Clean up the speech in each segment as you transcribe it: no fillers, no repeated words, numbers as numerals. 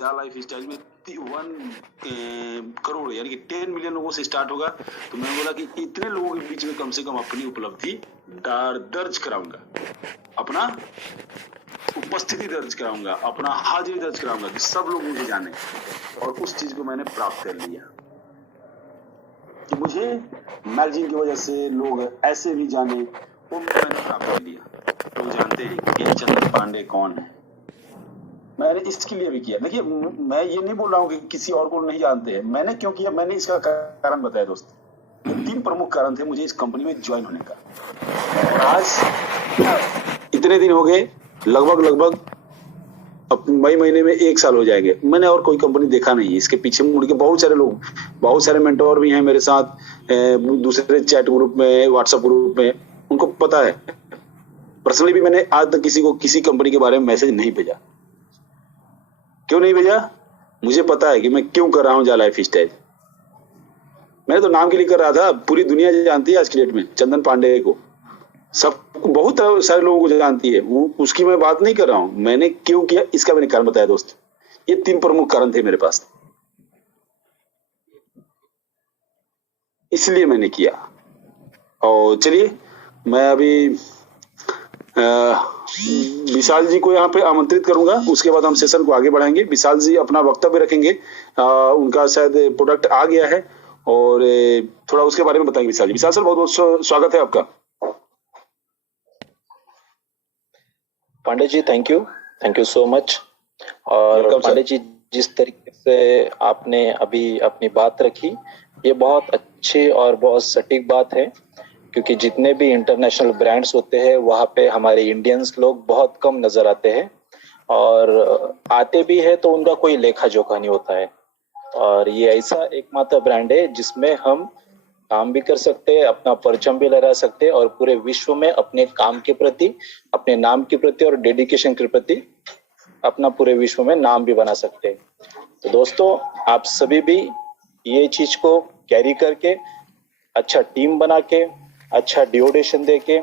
Life style में 1 करोड़ यानी कि 10 मिलियन लोगों से स्टार्ट होगा। तो मैंने बोला कि इतने लोगों के बीच में कम से कम अपनी उपलब्धि दर्ज कराऊंगा, अपना उपस्थिति दर्ज कराऊंगा, अपना हाजिरी दर्ज कराऊंगा कि सब लोग मुझे जाने। और उस चीज को मैंने प्राप्त कर लिया कि मुझे मैगजीन की वजह से लोग ऐसे भी जाने, वो मैंने प्राप्त कर लिया। लोग जानते हैं कि चंदन पांडे कौन है। मैंने इसके लिए भी किया। देखिए, मैं ये नहीं बोल रहा हूँ कि किसी और को नहीं जानते हैं। मैंने क्यों किया, मैंने इसका कारण बताया दोस्त। 3 प्रमुख कारण थे मुझे इस कंपनी में ज्वाइन होने का। और आज इतने दिन हो गए, लगभग अब मई महीने में 1 साल हो जाएंगे, मैंने और कोई कंपनी देखा नहीं। इसके पीछे मुड़ के बहुत सारे लोग, बहुत सारे मेंटोर भी हैं मेरे साथ, दूसरे चैट ग्रुप में, व्हाट्सएप ग्रुप में, उनको पता है। पर्सनली भी मैंने आज तक किसी को किसी कंपनी के बारे में मैसेज नहीं भेजा। क्यों नहीं भेजा? मुझे पता है कि मैं क्यों कर रहा हूं जा लाइफ स्टाइल। मैंने तो नाम के लिए कर रहा था। पूरी दुनिया जानती है आज की डेट में चंदन पांडे को, सब बहुत सारे लोगों को जानती है। वो उसकी मैं बात नहीं कर रहा हूं। मैंने क्यों किया इसका मैंने कारण बताया दोस्त। ये 3 प्रमुख कारण थे मेरे पास, इसलिए मैंने किया। और चलिए, मैं अभी विशाल जी को यहाँ पे आमंत्रित करूंगा, उसके बाद हम सेशन को आगे बढ़ाएंगे। विशाल जी अपना वक्तव्य रखेंगे। उनका शायद प्रोडक्ट आ गया है और थोड़ा उसके बारे में बताएंगे विशाल जी। विशाल सर, बहुत बहुत स्वागत है आपका। Pandey ji, thank you so much. और पांडे जी, जिस तरीके से आपने अभी अपनी बात रखी, ये बहुत अच्छी और बहुत सटीक बात है, क्योंकि जितने भी इंटरनेशनल ब्रांड्स होते हैं वहाँ पे हमारे इंडियंस लोग बहुत कम नजर आते हैं, और आते भी है तो उनका कोई लेखा जोखा नहीं होता है। और ये ऐसा एकमात्र ब्रांड है जिसमें हम काम भी कर सकते हैं, अपना परचम भी लहरा सकते हैं, और पूरे विश्व में अपने काम के प्रति, अपने नाम के प्रति और डेडिकेशन के प्रति अपना पूरे विश्व में नाम भी बना सकते हैं। तो दोस्तों, आप सभी भी ये चीज को कैरी करके, अच्छा टीम बना के, अच्छा ड्यूरेशन दे के,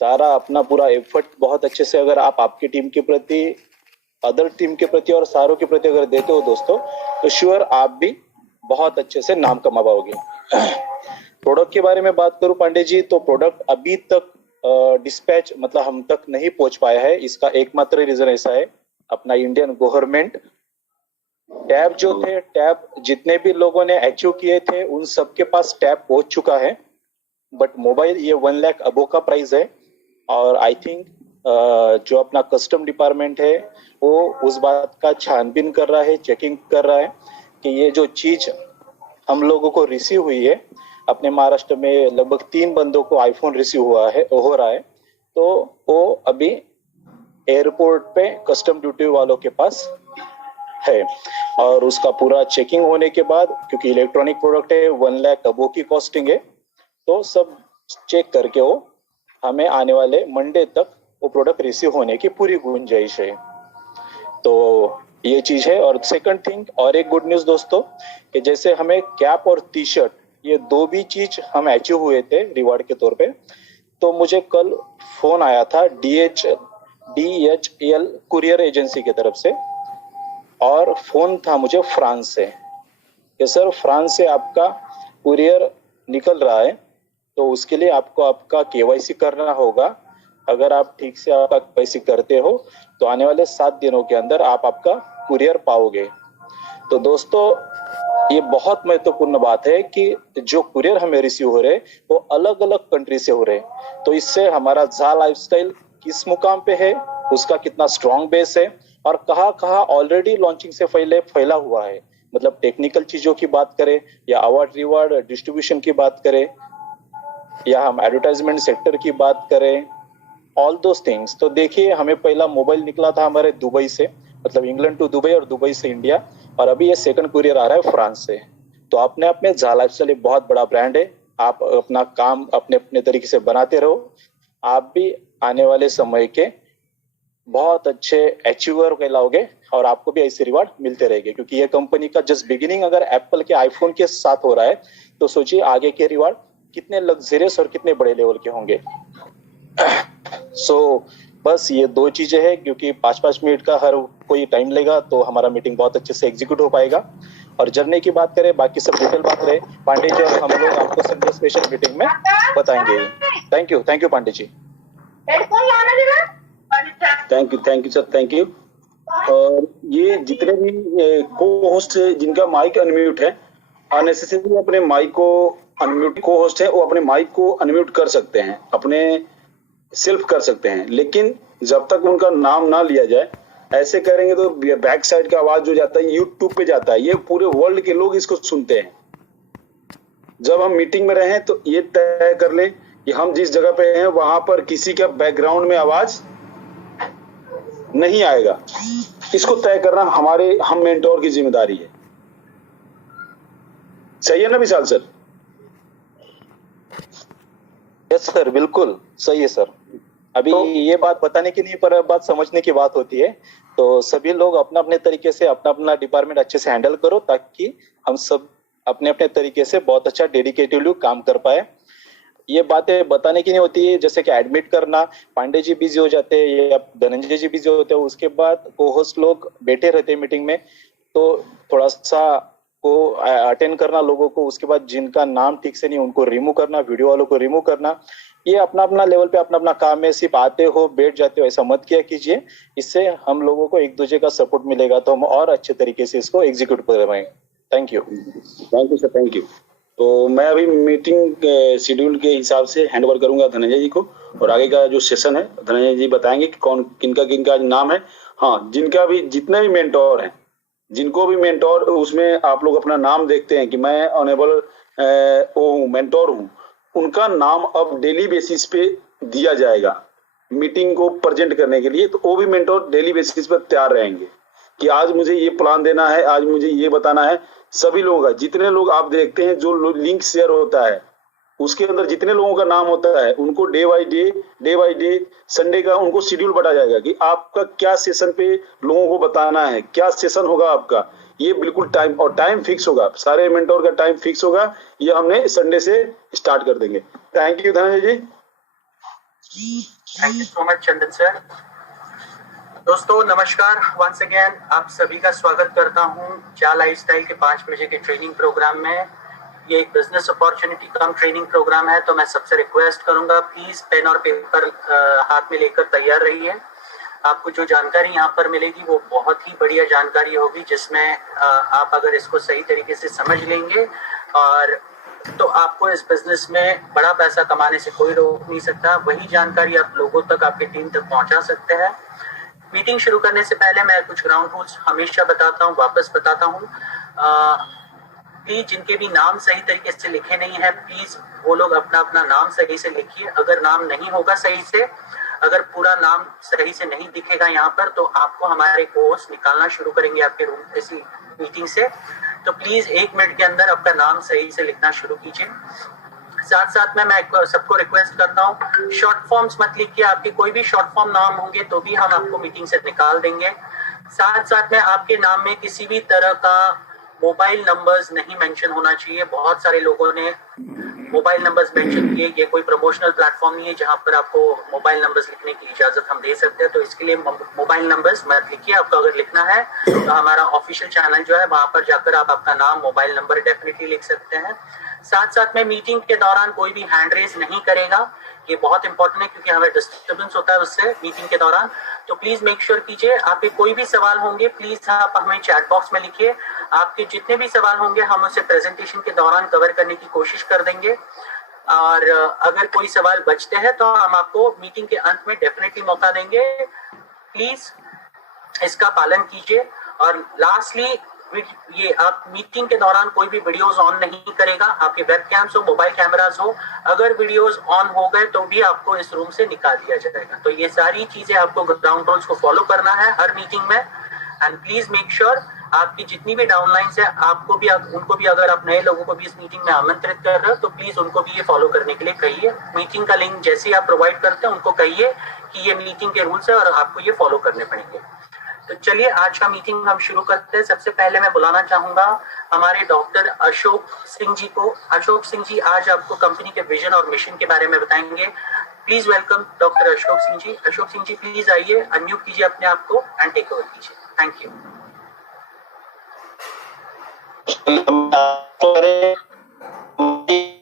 सारा अपना पूरा एफर्ट बहुत अच्छे से अगर आप आपकी टीम के प्रति, अदर टीम के प्रति और सारों के प्रति अगर देते हो दोस्तों, तो श्योर आप भी बहुत अच्छे से नाम कमा पाओगे। प्रोडक्ट के बारे में बात करूं पांडे जी, तो प्रोडक्ट अभी तक डिस्पैच मतलब हम तक नहीं पहुंच पाया है। इसका एकमात्र रीजन ऐसा है, अपना इंडियन गवर्नमेंट टैब जो थे, टैब जितने भी लोगों ने अचीव किए थे उन सबके पास टैब पहुंच चुका है, बट मोबाइल ये 1 लाख अबो का प्राइस है। और आई थिंक जो अपना कस्टम डिपार्टमेंट है वो उस बात का छानबीन कर रहा है, चेकिंग कर रहा है कि ये जो चीज हम लोगों को रिसीव हुई है, अपने महाराष्ट्र में लगभग 3 बंदों को आईफोन रिसीव हो रहा है, तो वो अभी एयरपोर्ट पे कस्टम ड्यूटी वालों के पास है। और उसका पूरा चेकिंग होने के बाद, क्योंकि इलेक्ट्रॉनिक प्रोडक्ट है, 1 लाख अबो की कॉस्टिंग है, तो सब चेक करके वो हमें आने वाले मंडे तक वो प्रोडक्ट रिसीव होने की पूरी गुंजाइश है। तो ये चीज है। और सेकंड थिंग, और एक गुड न्यूज दोस्तों, कि जैसे हमें कैप और टी शर्ट, ये 2 भी चीज हम अचीव हुए थे रिवार्ड के तौर पे, तो मुझे कल फोन आया था DHL कुरियर एजेंसी की तरफ से, और फोन था मुझे फ्रांस से कि सर, फ्रांस से आपका कुरियर निकल रहा है, तो उसके लिए आपको आपका KYC करना होगा। अगर आप ठीक से आपका KYC करते हो तो आने वाले 7 दिनों के अंदर आप आपका कुरियर पाओगे। तो दोस्तों, ये बहुत महत्वपूर्ण बात है कि जो कुरियर हमें रिसीव हो रहे वो अलग अलग कंट्री से हो रहे। तो इससे हमारा झा लाइफस्टाइल किस मुकाम पे है, उसका कितना स्ट्रॉन्ग बेस है, और कहाँ ऑलरेडी लॉन्चिंग से पहले फैला हुआ है। मतलब टेक्निकल चीजों की बात करें, या अवार्ड रिवार्ड डिस्ट्रीब्यूशन की बात करें, या हम एडवर्टाइजमेंट सेक्टर की बात करें, ऑल दोस थिंग्स। तो देखिए, हमें पहला मोबाइल निकला था हमारे दुबई से, मतलब इंग्लैंड टू दुबई और दुबई से इंडिया, और अभी ये सेकंड कुरियर आ रहा है फ्रांस से। तो अपने आप में झा लाइफस्टाइल एक बहुत बड़ा ब्रांड है। आप अपना काम अपने अपने तरीके से बनाते रहो, आप भी आने वाले समय के बहुत अच्छे अचीवर कहलाओगे, और आपको भी ऐसे रिवार्ड मिलते रहेंगे। क्योंकि ये कंपनी का जस्ट बिगिनिंग अगर एप्पल के आईफोन के साथ हो रहा है, तो सोचिए आगे के रिवार्ड कितने लग्जरियस और कितने बड़े लेवल के होंगे। सो बस ये दो चीजें हैं, क्योंकि 5-5 मिनट का हर कोई टाइम लेगा तो हमारा मीटिंग बहुत अच्छे से एग्जीक्यूट हो पाएगा। और जर्नी की बात करें, बाकी सब डिटेल बात रहे पांडे जी और हम लोग आपको संडे स्पेशल मीटिंग में बताएंगे। Thank you Pandey ji. Thank you sir, thank you. और ये जितने भी को होस्ट जिनका माइक अनम्यूट है, अननेसेसरी अपने माइक को अनम्यूट, को होस्ट है वो अपने माइक को अनम्यूट कर सकते हैं, अपने सेल्फ कर सकते हैं, लेकिन जब तक उनका नाम ना लिया जाए, ऐसे करेंगे तो बैक साइड का आवाज जो जाता है यूट्यूब पे जाता है, ये पूरे वर्ल्ड के लोग इसको सुनते हैं। जब हम मीटिंग में रहें तो ये तय कर लें कि हम जिस जगह पे हैं वहां पर किसी का बैकग्राउंड में आवाज नहीं आएगा। इसको तय करना हम मेंटोर की जिम्मेदारी है। सही है ना विशाल सर? यस सर, बिल्कुल सही है सर। अभी तो ये बात बताने की नहीं, पर बात समझने की बात होती है। तो सभी लोग अपना अपने तरीके से अपना अपना डिपार्टमेंट अच्छे से हैंडल करो, ताकि हम सब अपने अपने तरीके से बहुत अच्छा डेडिकेटिवली काम कर पाए। ये बातें बताने की नहीं होती है, जैसे कि एडमिट करना, पांडे जी बिजी हो जाते हैं या धनंजय जी बिजी होते हैं, उसके बाद को होस्ट लोग बैठे रहते हैं मीटिंग में, तो थोड़ा सा को अटेंड करना लोगों को, उसके बाद जिनका नाम ठीक से नहीं उनको रिमूव करना, वीडियो वालों को रिमूव करना। ये अपना अपना लेवल पे अपना अपना काम है, सिर्फ आते हो बैठ जाते हो ऐसा मत किया कीजिए। इससे हम लोगों को एक दूसरे का सपोर्ट मिलेगा तो हम और अच्छे तरीके से इसको एग्जीक्यूट कर पाएंगे। Thank you sir, thank you. तो मैं अभी मीटिंग शेड्यूल के हिसाब से हैंड ओवर करूंगा धनंजय जी को, और आगे का जो सेशन है धनंजय जी बताएंगे कि कौन किनका नाम है। हाँ, जिनका भी जितने भी मेंटोर हैं, जिनको भी मेंटोर उसमें आप लोग अपना नाम देखते हैं कि मैं ऑनेबल मेंटोर हूँ, उनका नाम अब डेली बेसिस पे दिया जाएगा मीटिंग को प्रेजेंट करने के लिए। तो वो भी मेंटोर डेली बेसिस पर तैयार रहेंगे कि आज मुझे ये प्लान देना है, आज मुझे ये बताना है। सभी लोग, जितने लोग आप देखते हैं जो लिंक शेयर होता है उसके अंदर जितने लोगों का नाम होता है, उनको डे बाय डे संडे का उनको शेड्यूल बढ़ा जाएगा कि आपका क्या सेशन पे लोगों को बताना है, क्या सेशन होगा आपका। ये बिल्कुल टाइम फिक्स होगा, सारे मेंटोर का टाइम फिक्स होगा। ये हमने संडे से स्टार्ट कर देंगे। Thank you Dhananjay ji. Thank you so much Chandan sir. दोस्तों नमस्कार, वंस अगेन आप सभी का स्वागत करता हूं क्या लाइफस्टाइल के 5 बजे के ट्रेनिंग प्रोग्राम में। ये एक बिजनेस अपॉर्चुनिटी कम ट्रेनिंग प्रोग्राम है, तो मैं सबसे रिक्वेस्ट करूंगा प्लीज पेन और पेपर हाथ में लेकर तैयार रहिए। आपको जो जानकारी यहाँ पर मिलेगी वो बहुत ही बढ़िया जानकारी होगी, जिसमें आप अगर इसको सही तरीके से समझ लेंगे और तो आपको इस बिजनेस में बड़ा पैसा कमाने से कोई रोक नहीं सकता। वही जानकारी आप लोगों तक, आपकी टीम तक पहुंचा सकते हैं। मीटिंग शुरू करने से पहले मैं कुछ ग्राउंड रूल्स हमेशा बताता हूँ, वापस बताता हूँ। प्लीज जिनके भी नाम सही तरीके से लिखे नहीं है, प्लीज वो लोग अपना अपना नाम सही से लिखिए। अगर नाम नहीं होगा सही से, अगर पूरा नाम सही से नहीं दिखेगा यहाँ पर, तो आपको हमारे कोर्स निकालना शुरू करेंगे आपके रूम इसी मीटिंग से। तो प्लीज 1 मिनट के अंदर आपका नाम सही से लिखना शुरू कीजिए। साथ साथ में मैं सबको रिक्वेस्ट करता हूँ शॉर्ट फॉर्म्स मत लिखिए। आपके कोई भी शॉर्ट फॉर्म नाम होंगे तो भी हम आपको मीटिंग से निकाल देंगे। साथ साथ में आपके नाम में किसी भी तरह का मोबाइल नंबर्स नहीं मेंशन होना चाहिए। बहुत सारे लोगों ने मोबाइल नंबर्स मेंशन किए। ये कोई प्रमोशनल प्लेटफॉर्म नहीं है जहां पर आपको मोबाइल नंबर्स लिखने की इजाजत हम दे सकते हैं, तो इसके लिए मोबाइल नंबर्स मत लिखिए। आपको अगर लिखना है तो हमारा ऑफिशियल चैनल जो है वहां पर जाकर आप अपना नाम, मोबाइल नंबर डेफिनेटली लिख सकते हैं। साथ साथ में मीटिंग के दौरान कोई भी हैंड रेज नहीं करेगा, ये बहुत इंपॉर्टेंट है क्योंकि हमें डिस्टर्बेंस होता है उससे मीटिंग के दौरान। तो प्लीज मेक श्योर कीजिए आपके कोई भी सवाल होंगे प्लीज आप हमें चैट बॉक्स में लिखिए। आपके जितने भी सवाल होंगे हम उसे प्रेजेंटेशन के दौरान कवर करने की कोशिश कर देंगे, और अगर कोई सवाल बचते हैं तो हम आपको मीटिंग के अंत में डेफिनेटली मौका देंगे। प्लीज इसका पालन कीजिए। और लास्टली, ये आप मीटिंग के दौरान कोई भी वीडियोस ऑन नहीं करेगा। आपके वेब कैम्स हो, मोबाइल कैमरास हो, अगर वीडियोस ऑन हो गए तो भी आपको इस रूम से निकाल दिया जाएगा। तो ये सारी चीजें आपको ग्राउंड रूल्स को फॉलो करना है हर मीटिंग में। एंड प्लीज मेक श्योर आपकी जितनी भी डाउनलाइंस है आपको भी, उनको भी, अगर आप नए लोगों को भी इस मीटिंग में आमंत्रित कर रहे हो तो प्लीज उनको भी ये फॉलो करने के लिए कहिए। मीटिंग का लिंक जैसे ही आप प्रोवाइड करते हैं उनको कहिए कि ये मीटिंग के रूल्स है और आपको ये फॉलो करने पड़ेंगे। तो चलिए आज का मीटिंग हम शुरू करते हैं। सबसे पहले मैं बुलाना चाहूंगा हमारे डॉक्टर अशोक सिंह जी को। अशोक सिंह जी आज आपको कंपनी के विजन और मिशन के बारे में बताएंगे। Please welcome doctor Ashok Singh ji. Ashok Singh ji please आइए, अनम्यूट कीजिए अपने आप को एंड टेक ओवर कीजिए। Thank you.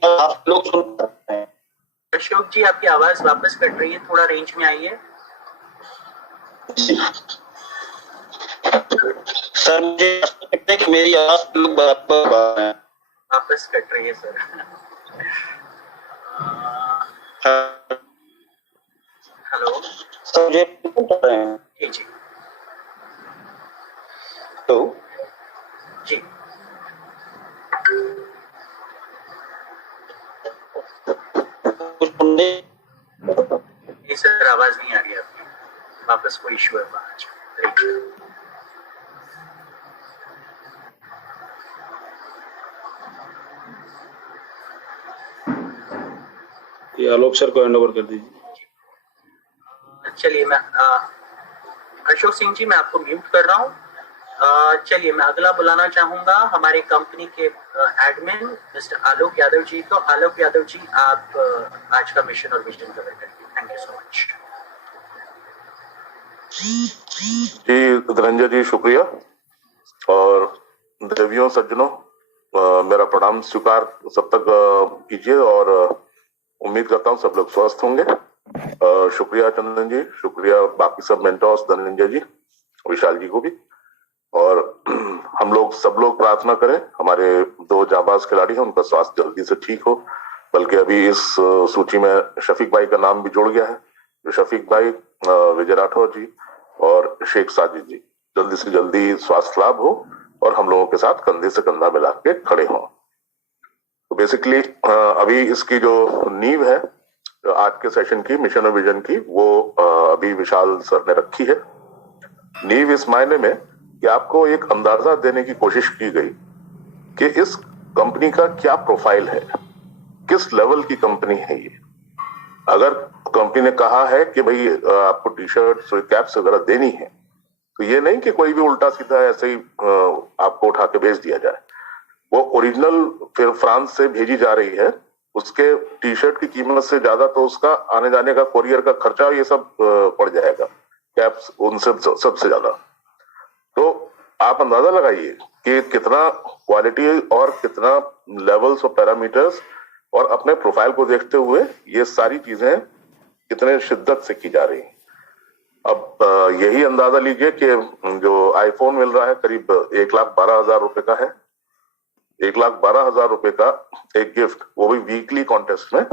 आप लोग सुन सकते हैं? अशोक जी आपकी आवाज वापस कट रही है, थोड़ा रेंज में आइए। सर मुझे लगता है कि मेरी आवाज लोग बराबर है। वापस कट रही है सर। हेलो सर मुझे सुन रहे हैं? जी जी तो जी कुछ सुनने जी सर, आवाज नहीं आ रही है आपकी, वापस कोई इशू है बाहर। ये आलोक सर को हैंड ओवर कर दीजिए। चलिए मैं अशोक सिंह जी मैं आपको म्यूट कर रहा हूँ। चलिए मैं अगला बुलाना चाहूंगा हमारे कंपनी के एडमिन मिस्टर आलोक यादव जी को। आलोक यादव जी आप आज का मिशन और विजन कवर करिए। Thank you so much. जी धनंजय जी शुक्रिया, और देवियों सज्जनों मेरा प्रणाम स्वीकार सब तक कीजिए, और उम्मीद करता हूँ सब लोग स्वस्थ होंगे। शुक्रिया चंदन जी, शुक्रिया बाकी सब मेंटर्स, धनंजय जी, विशाल जी को भी। और हम लोग सब लोग प्रार्थना करें हमारे दो जाबाज खिलाड़ी हैं उनका स्वास्थ्य जल्दी से ठीक हो। बल्कि अभी इस सूची में शफीक भाई का नाम भी जुड़ गया है। जो शफीक भाई, विजय राठौर जी और शेख साजिद जी जल्दी से जल्दी स्वास्थ्य लाभ हो और हम लोगों के साथ कंधे से कंधा मिला के खड़े हों। तो बेसिकली अभी इसकी जो नींव है आज के सेशन की, मिशन और विजन की, वो अभी विशाल सर ने रखी है। नींव इस मायने में कि आपको एक अंदाजा देने की कोशिश की गई कि इस कंपनी का क्या प्रोफाइल है, किस लेवल की कंपनी है ये। अगर कंपनी ने कहा है कि भाई आपको टी शर्ट कैप्स वगैरह देनी है, तो ये नहीं कि कोई भी उल्टा सीधा ऐसे ही आपको उठा के भेज दिया जाए। वो ओरिजिनल फिर फ्रांस से भेजी जा रही है, उसके टी शर्ट की कीमत से ज्यादा तो उसका आने जाने का, कोरियर का खर्चा, ये सब पड़ जाएगा, कैप्स उनसे सबसे ज्यादा। तो आप अंदाजा लगाइए कि कितना क्वालिटी और कितना लेवल्स और पैरामीटर्स और अपने प्रोफाइल को देखते हुए ये सारी चीजें कितने शिद्दत से की जा रही हैं। अब यही अंदाजा लीजिए कि जो आईफोन मिल रहा है करीब 1,12,000 रुपए का है। 1,12,000 रुपए का एक गिफ्ट, वो भी वीकली कॉन्टेस्ट में,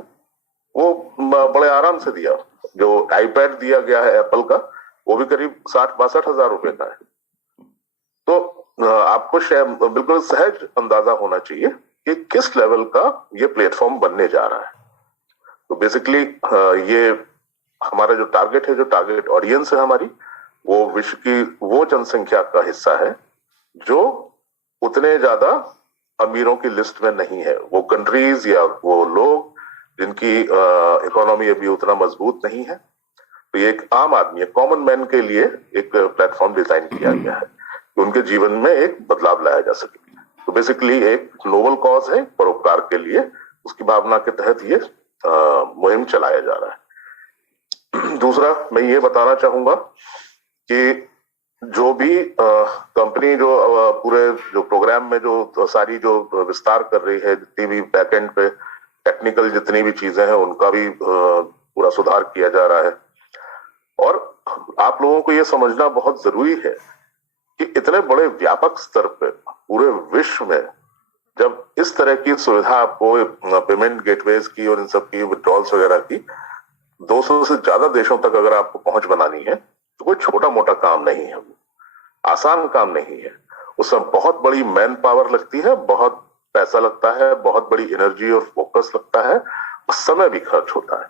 वो बड़े आराम से दिया। जो आईपैड दिया गया है एप्पल का, वो भी करीब 60-62 हजार रुपए का है। तो आपको बिल्कुल सहज अंदाजा होना चाहिए कि किस लेवल का ये प्लेटफॉर्म बनने जा रहा है। तो बेसिकली ये हमारा जो टारगेट है, जो टारगेट ऑडियंस है हमारी, वो विश्व की वो जनसंख्या का हिस्सा है जो उतने ज्यादा अमीरों की लिस्ट में नहीं है। वो कंट्रीज या वो लोग जिनकी इकोनॉमी अभी उतना मजबूत नहीं है। तो ये एक आम आदमी, कॉमन मैन के लिए एक प्लेटफॉर्म डिजाइन किया गया है कि उनके जीवन में एक बदलाव लाया जा सके। तो बेसिकली एक नोबल कॉज है, परोपकार के लिए, उसकी भावना के तहत ये मुहिम चलाया जा रहा है। दूसरा मैं ये बताना चाहूंगा कि जो भी कंपनी जो पूरे जो प्रोग्राम में जो सारी जो विस्तार कर रही है, जितनी भी बैकएंड पे टेक्निकल जितनी भी चीजें हैं, उनका भी पूरा सुधार किया जा रहा है। और आप लोगों को ये समझना बहुत जरूरी है कि इतने बड़े व्यापक स्तर पे पूरे विश्व में जब इस तरह की सुविधा आपको पेमेंट गेटवेज की और इन सब की विड्रॉल्स वगैरह की 200 से ज्यादा देशों तक अगर आपको पहुंच बनानी है, तो कोई छोटा मोटा काम नहीं है, वो आसान काम नहीं है। उसमें बहुत बड़ी मैन पावर लगती है, बहुत पैसा लगता है, बहुत बड़ी एनर्जी और फोकस लगता है, और समय भी खर्च होता है।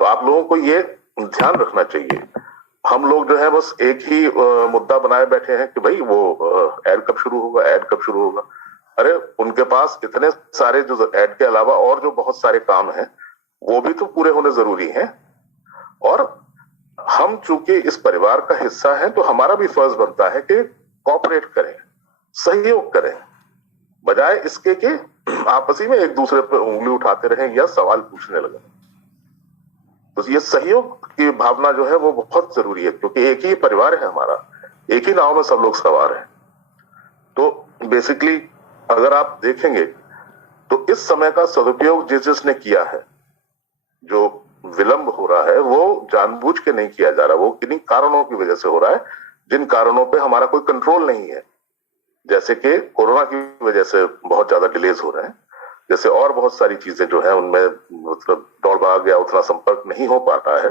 तो आप लोगों को ये ध्यान रखना चाहिए। हम लोग जो है बस एक ही मुद्दा बनाए बैठे हैं कि भाई वो ऐड कब शुरू होगा, ऐड कब शुरू होगा। अरे उनके पास इतने सारे जो ऐड के अलावा और जो बहुत सारे काम हैं, वो भी तो पूरे होने जरूरी हैं। और हम चूंकि इस परिवार का हिस्सा है, तो हमारा भी फर्ज बनता है कि कोऑपरेट करें, सहयोग करें, बजाय इसके कि आपसी में एक दूसरे पर उंगली उठाते रहें या सवाल पूछने लगे। तो ये सहयोग की भावना जो है वो बहुत जरूरी है, क्योंकि एक ही परिवार है हमारा, एक ही नाव में सब लोग सवार हैं। तो बेसिकली अगर आप देखेंगे तो इस समय का सदुपयोग जिसने किया है, जो विलंब हो रहा है वो जानबूझ के नहीं किया जा रहा, वो किन्हीं कारणों की वजह से हो रहा है जिन कारणों पे हमारा कोई कंट्रोल नहीं है। जैसे कि कोरोना की वजह से बहुत ज्यादा डिलेज हो रहे हैं, जैसे और बहुत सारी चीजें जो है उनमें मतलब दौड़ भाग या उतना संपर्क नहीं हो पाता है,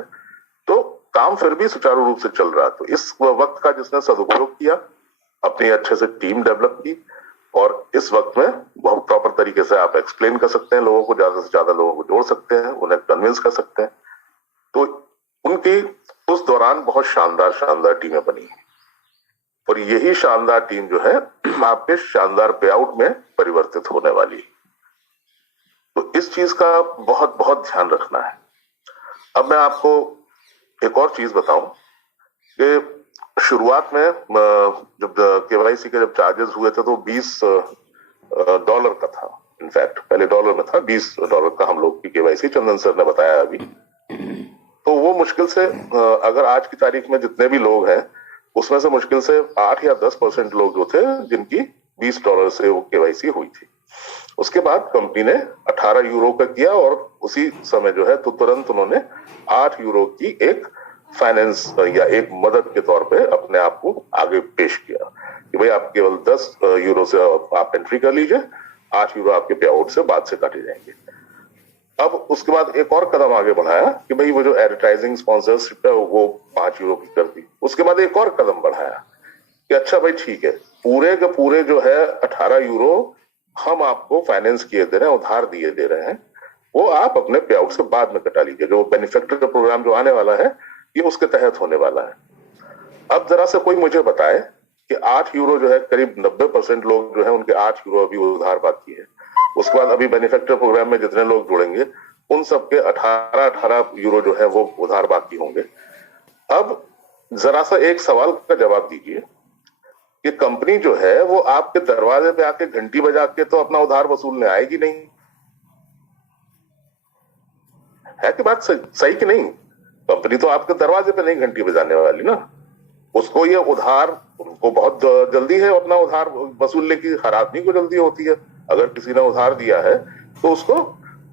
तो काम फिर भी सुचारू रूप से चल रहा है। तो इस वक्त का जिसने सदुपयोग किया, अपनी अच्छे से टीम डेवलप की, और इस वक्त में बहुत प्रॉपर तरीके से आप एक्सप्लेन कर सकते हैं लोगों को, ज्यादा से ज्यादा लोगों को जोड़ सकते हैं, उन्हें कन्विंस कर सकते हैं। तो उनकी उस दौरान बहुत शानदार टीमें बनी, और यही शानदार टीम जो है आपके शानदार पे आउट में परिवर्तित होने वाली। तो इस चीज का बहुत बहुत ध्यान रखना है। अब मैं आपको एक और चीज बताऊं कि शुरुआत में जब केवाईसी के जब चार्जेस हुए थे तो $20 का था। इनफैक्ट पहले डॉलर में था, $20 का हम लोग की केवाईसी, चंदन सर ने बताया अभी। तो वो मुश्किल से अगर आज की तारीख में जितने भी लोग हैं उसमें से मुश्किल से 8 या 10% लोग जो थे जिनकी $20 से वो केवाईसी हुई थी। उसके बाद कंपनी ने €18 का किया, और उसी समय जो है तो तुरंत उन्होंने €8 की एक फाइनेंस या एक मदद के तौर पे अपने आप को आगे पेश किया कि भाई आप केवल €10 से आप एंट्री कर लीजिए, €8 आपके पे आउट से बाद से काटे जाएंगे। अब उसके बाद एक और कदम आगे बढ़ाया कि भाई वो जो एडवर्टाइजिंग स्पॉन्सरशिप है वो €5 की कर दी। उसके बाद एक और कदम बढ़ाया कि अच्छा भाई ठीक है, पूरे के पूरे जो है €18 हम आपको फाइनेंस किए दे रहे हैं, उधार दिए दे रहे हैं, वो आप अपने पे आउट से बाद में कटा लीजिए। जो बेनिफिशियरी प्रोग्राम जो आने वाला है ये उसके तहत होने वाला है। अब जरा से कोई मुझे बताए कि €8 जो है, करीब 90% लोग जो है उनके €8 अभी उधार बाकी है। उसके बाद अभी बेनिफिशियरी प्रोग्राम में जितने लोग जुड़ेंगे उन सबके €18 जो है वो उधार बाकी होंगे। अब जरा सा एक सवाल का जवाब दीजिए कि कंपनी जो है वो आपके दरवाजे पे आके घंटी बजा के तो अपना उधार वसूलने आएगी नहीं, है कि बात सही कि नहीं? कंपनी तो आपके दरवाजे पे नहीं घंटी बजाने वाली ना। उसको ये उधार, उनको बहुत जल्दी है अपना उधार वसूलने की, हर आदमी को जल्दी होती है। अगर किसी ने उधार दिया है तो उसको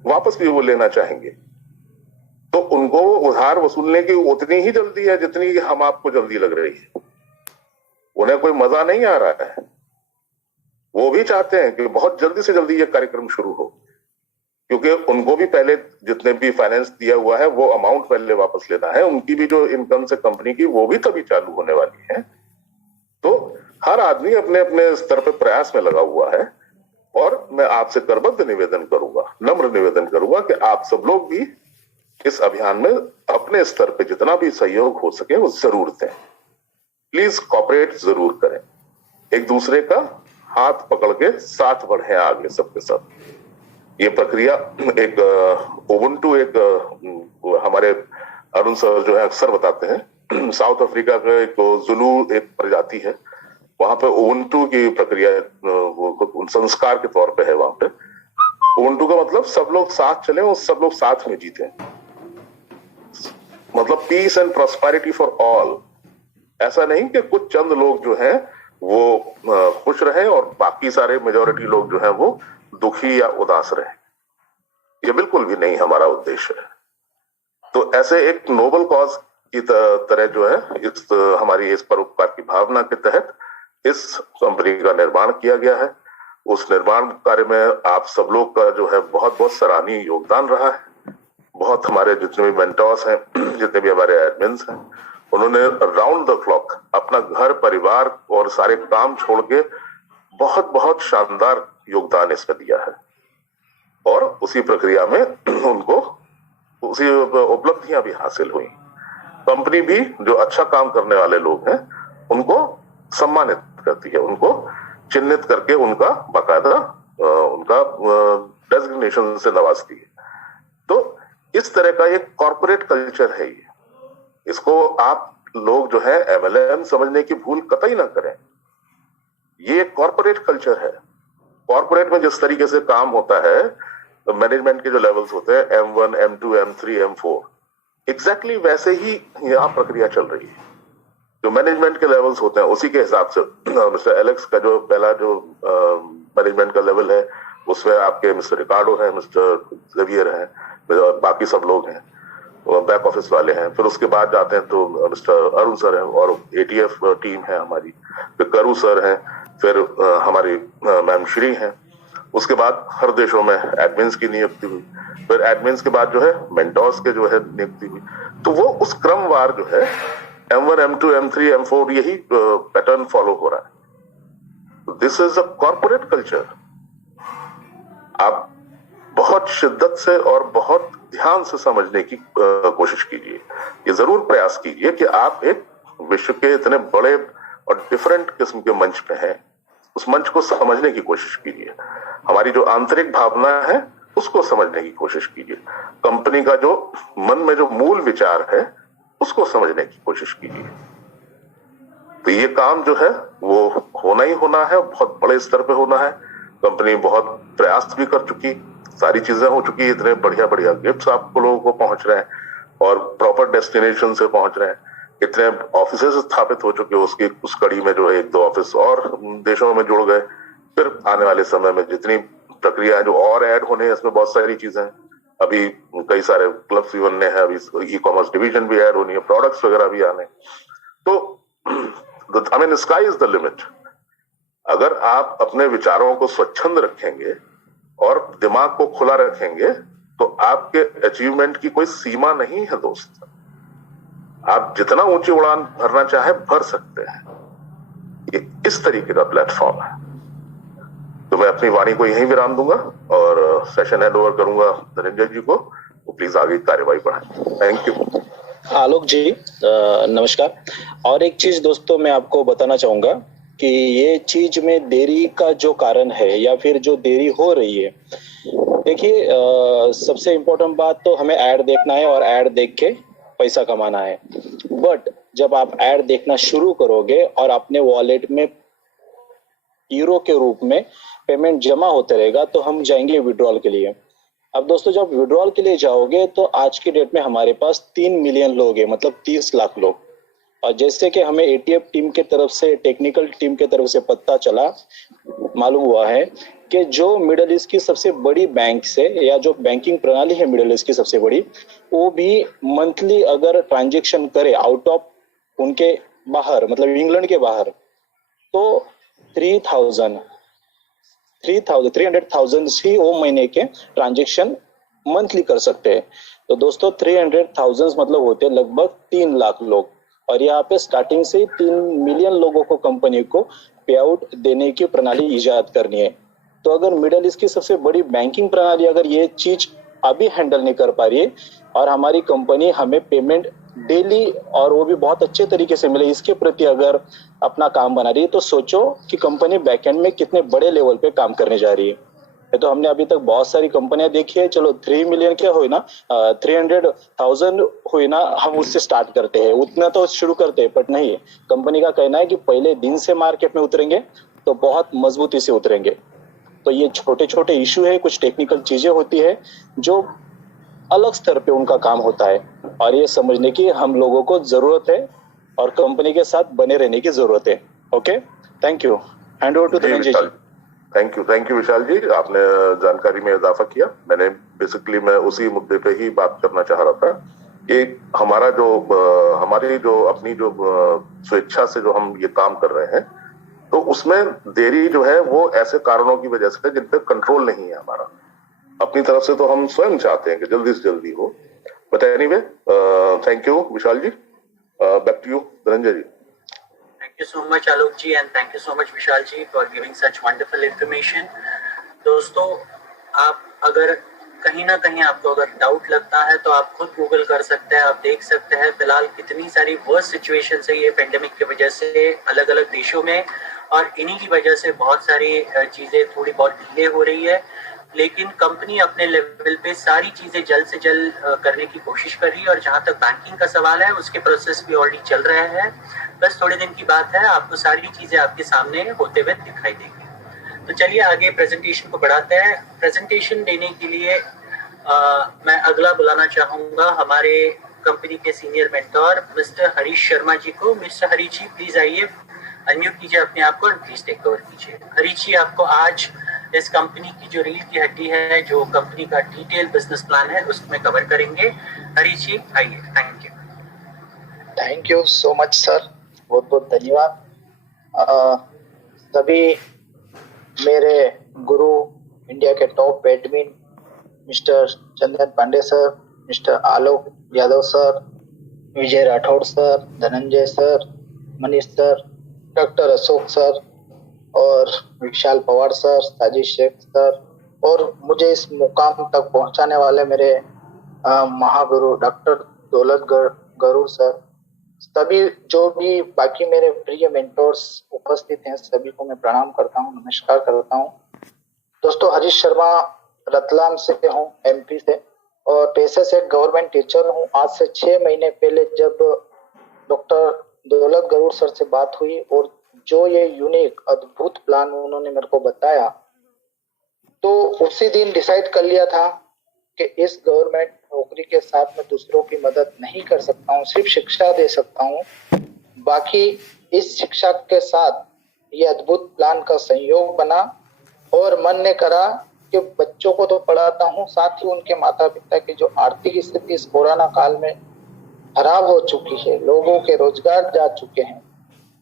वापस भी वो लेना चाहेंगे, तो उनको उधार वसूलने की उतनी ही जल्दी है जितनी हम आपको जल्दी लग रही है। उन्हें कोई मजा नहीं आ रहा है, वो भी चाहते हैं कि बहुत जल्दी से जल्दी ये कार्यक्रम शुरू हो, क्योंकि उनको भी पहले जितने भी फाइनेंस दिया हुआ है वो अमाउंट पहले वापस लेना है। उनकी भी जो इनकम से कंपनी की वो भी तभी चालू होने वाली है। तो हर आदमी अपने अपने स्तर पर प्रयास में लगा हुआ है, और मैं आपसे करबद्ध निवेदन करूंगा, नम्र निवेदन करूंगा कि आप सब लोग भी इस अभियान में अपने स्तर पे जितना भी सहयोग हो सके वो जरूर दें। प्लीज कोऑपरेट जरूर करें, एक दूसरे का हाथ पकड़ के साथ बढ़े आगे सबके सब। ये प्रक्रिया एक उबुंटू, एक हमारे अरुण सर जो है अक्सर बताते हैं, साउथ अफ्रीका का एक जुलू एक प्रजाति है, वहां पे उबुंटू की प्रक्रिया संस्कार के तौर पे है। वहां पे उबुंटू का मतलब सब लोग साथ चले और सब लोग साथ में जीते, मतलब peace and prosperity for all. ऐसा नहीं कि कुछ चंद लोग जो हैं वो खुश रहे और बाकी सारे मेजॉरिटी लोग जो हैं वो दुखी या उदास रहे, ये बिल्कुल भी नहीं हमारा उद्देश्य है। तो ऐसे एक नोबल कॉज की तरह जो है इस हमारी इस परोपकार की भावना के तहत इस कंपनी का निर्माण किया गया है। उस निर्माण कार्य में आप सब लोग का जो है बहुत बहुत सराहनीय योगदान रहा है। बहुत हमारे जितने भी मेंटर्स हैं, जितने भी हमारे एडमिन्स हैं, उन्होंने राउंड द क्लॉक अपना घर परिवार और सारे काम छोड़ के बहुत बहुत शानदार योगदान इसमें दिया है, और उसी प्रक्रिया में उनको उसी उपलब्धियां भी हासिल हुई। कंपनी भी जो अच्छा काम करने वाले लोग हैं उनको सम्मानित करती है, उनको चिन्हित करके उनका बाकायदा उनका डेजिग्नेशन से नवाजती है। तो इस तरह का एक कॉर्पोरेट कल्चर है ये, इसको आप लोग जो है MLM समझने की भूल कतई ना करें। ये कॉर्पोरेट कल्चर है। कॉर्पोरेट में जिस तरीके से काम होता है, मैनेजमेंट के जो लेवल्स होते हैं M1, M2, M3, M4, exactly वैसे ही यहाँ प्रक्रिया चल रही है। जो मैनेजमेंट के लेवल्स होते हैं उसी के हिसाब से मिस्टर एलेक्स का जो पहला जो मैनेजमेंट का लेवल है उसमें आपके मिस्टर रिकार्डो है, मिस्टर जेवियर है, बाकी सब लोग हैं, बैक ऑफिस वाले हैं। फिर उसके बाद जाते हैं तो मिस्टर अरुण सर है और एटीएफ टीम है हमारी, फिर करू सर है, फिर हमारी मैम श्री हैं। उसके बाद हर देशों में एडमिन्स की नियुक्ति हुई, फिर एडमिन्स के बाद जो है मेंटोर्स के जो है नियुक्ति हुई। तो वो उस क्रमवार जो है M1, M2, M3, M4 यही पैटर्न फॉलो हो रहा है। This is a corporate culture. आप बहुत शिद्दत से और बहुत ध्यान से समझने की कोशिश कीजिए। ये जरूर प्रयास कीजिए कि आप एक विश्व के इतने बड़े और डिफरेंट किस्म के मंच पे हैं, उस मंच को समझने की कोशिश कीजिए। हमारी जो आंतरिक भावना है उसको समझने की कोशिश कीजिए। कंपनी का जो मन में जो मूल विचार है उसको समझने की कोशिश कीजिए। तो ये काम जो है वो होना ही होना है, बहुत बड़े स्तर पे होना है। कंपनी बहुत प्रयास भी कर चुकी, सारी चीजें हो चुकी, इतने बढ़िया बढ़िया गिफ्ट्स आपको लोगों को पहुंच रहे हैं और प्रॉपर डेस्टिनेशन से पहुंच रहे हैं। इतने ऑफिसेज स्थापित हो चुके, उसकी उस कड़ी में जो है 1-2 ऑफिस और देशों में जुड़ गए। फिर आने वाले समय में जितनी प्रक्रिया जो और ऐड होने हैं, इसमें बहुत सारी चीजें, अभी कई सारे क्लब्स भी बनने हैं, अभी ई कॉमर्स डिवीजन भी ऐड होनी है, प्रोडक्ट्स वगैरह भी आने। तो I mean sky is the limit. अगर आप अपने विचारों को स्वच्छंद रखेंगे और दिमाग को खुला रखेंगे तो आपके अचीवमेंट की कोई सीमा नहीं है दोस्त। आप जितना ऊंची उड़ान भरना चाहे भर सकते हैं। ये इस तरीके का प्लेटफॉर्म है। तो मैं अपनी वाणी को यहीं विराम दूंगा और सेशन हैंड ओवर करूंगा धनंजय जी को। वो प्लीज आगे कार्यवाही बढ़ाएं। Thank you. आलोक जी नमस्कार। और एक चीज दोस्तों मैं आपको बताना चाहूंगा कि ये चीज में देरी का जो कारण है या फिर जो देरी हो रही है, देखिए सबसे इम्पोर्टेंट बात तो हमें ऐड देखना है और ऐड देख के पैसा कमाना है। बट जब आप ऐड देखना शुरू करोगे और अपने वॉलेट में यूरो के रूप में पेमेंट जमा होते रहेगा तो हम जाएंगे विड्रॉल के लिए। अब दोस्तों जब विड्रॉल के लिए जाओगे तो आज की डेट में हमारे पास 3 मिलियन लोग हैं, मतलब 30 लाख लोग। और जैसे कि हमें एटीएफ टीम के तरफ से, टेक्निकल टीम के तरफ से पता चला, मालूम हुआ है कि जो मिडिल ईस्ट की सबसे बड़ी बैंक से या जो बैंकिंग प्रणाली है मिडिल ईस्ट की सबसे बड़ी, वो भी मंथली अगर ट्रांजेक्शन करे आउट ऑफ उनके बाहर, मतलब इंग्लैंड के बाहर, तो 300,000 ही वो महीने के ट्रांजेक्शन मंथली कर सकते हैं। तो दोस्तों 300,000 मतलब होते हैं लगभग 3 लाख लोग। और यहाँ पे स्टार्टिंग से 3 मिलियन लोगों को कंपनी को पे आउट देने की प्रणाली इजाद करनी है। तो अगर मिडिल ईस्ट की सबसे बड़ी बैंकिंग प्रणाली अगर ये चीज अभी हैंडल नहीं कर पा रही है और हमारी कंपनी हमें पेमेंट डेली और वो भी बहुत अच्छे तरीके से मिले, इसके प्रति अगर अपना काम बना रही है, तो सोचो कि कंपनी बैकएंड में कितने बड़े लेवल पे काम करने जा रही है। तो हमने अभी तक बहुत सारी कंपनियां देखी है, चलो 3 मिलियन क्या हुई ना, 300,000 हुई ना, हम उससे स्टार्ट करते हैं, उतना तो शुरू करते हैं। बट नहीं, कंपनी का कहना है कि पहले दिन से मार्केट में उतरेंगे तो बहुत मजबूती से उतरेंगे। तो ये छोटे छोटे इशू है, कुछ टेक्निकल चीजें होती है जो अलग स्तर पे उनका काम होता है और ये समझने की हम लोगों को जरूरत है और कंपनी के साथ बने रहने की जरूरत है। Okay, thank you. Hand over to Dhananjay ji. Thank you Vishal ji, आपने जानकारी में इजाफा किया। मैंने बेसिकली मैं उसी मुद्दे पे ही बात करना चाह रहा था कि हमारा जो हमारी जो अपनी जो स्वेच्छा से जो हम ये काम कर रहे हैं, तो उसमें देरी जो है वो ऐसे कारणों की वजह से जिन पे कंट्रोल नहीं है हमारा। अपनी तरफ से तो हम स्वयं चाहते हैं कि जल्दी से जल्दी हो, but anyway thank you Vishal ji. Back to you Dhananjay ji. Thank you so much Alok ji and thank you so much Vishal ji for giving such wonderful information. दोस्तों आप अगर कहीं ना कहीं आपको अगर डाउट लगता है तो आप खुद गूगल कर सकते हैं, आप देख सकते हैं फिलहाल कितनी सारी वर्स्ट सिचुएशन है ये पेंडेमिक की वजह से अलग अलग देशों में, और इन्हीं की वजह से बहुत सारी चीजें थोड़ी बहुत डिले हो रही है। लेकिन कंपनी अपने लेवल पे सारी चीजें जल्द से जल्द करने की कोशिश कर रही है और जहां तक बैंकिंग का सवाल है उसके प्रोसेस भी ऑलरेडी चल रहे हैं। बस थोड़े दिन की बात है, आपको सारी चीजें आपके सामने होते हुए दिखाई देंगी। तो चलिए आगे प्रेजेंटेशन को बढ़ाते हैं। प्रेजेंटेशन देने के लिए मैं अगला बुलाना चाहूंगा हमारे कंपनी के senior mentor mister Harish Sharma ji को। मिस्टर हरीश जी प्लीज आइए, अनम्यूट कीजिए अपने आप को और प्लीज टेक ओवर कीजिए। हरीश जी आपको आज इस कंपनी की जो रीढ़ की हड्डी है, जो कंपनी का डिटेल बिजनेस प्लान है, उसमें कवर करेंगे। हरीश जी आइए। Thank you. Thank you so much sir, बहुत बहुत धन्यवाद। सभी मेरे गुरु, इंडिया के top admin mister Chandan Pandey sir, mister Alok Yadav sir, Vijay Rathore sir, Dhananjay sir, Manish sir, doctor Ashok sir और विशाल पवार सर, साजिश शेख सर, और मुझे इस मुकाम तक पहुंचाने वाले मेरे महागुरु डॉक्टर दौलत गरूर सर, सभी जो भी बाकी मेरे प्रिय मेंटोर्स उपस्थित हैं, सभी को मैं प्रणाम करता हूं, नमस्कार करता हूं। दोस्तों, हरीश शर्मा रतलाम से हूं, एमपी से, और पेशे से गवर्नमेंट टीचर हूं। आज से 6 महीने पहले जब डॉक्टर दौलत गरूर सर से बात हुई और जो ये यूनिक अद्भुत प्लान उन्होंने मेरे को बताया, तो उसी दिन डिसाइड कर लिया था कि इस गवर्नमेंट नौकरी के साथ में दूसरों की मदद नहीं कर सकता हूँ, सिर्फ शिक्षा दे सकता हूँ। बाकी इस शिक्षा के साथ ये अद्भुत प्लान का संयोग बना और मन ने करा कि बच्चों को तो पढ़ाता हूँ, साथ ही उनके माता पिता की जो आर्थिक स्थिति इस कोरोना काल में खराब हो चुकी है, लोगों के रोजगार जा चुके हैं,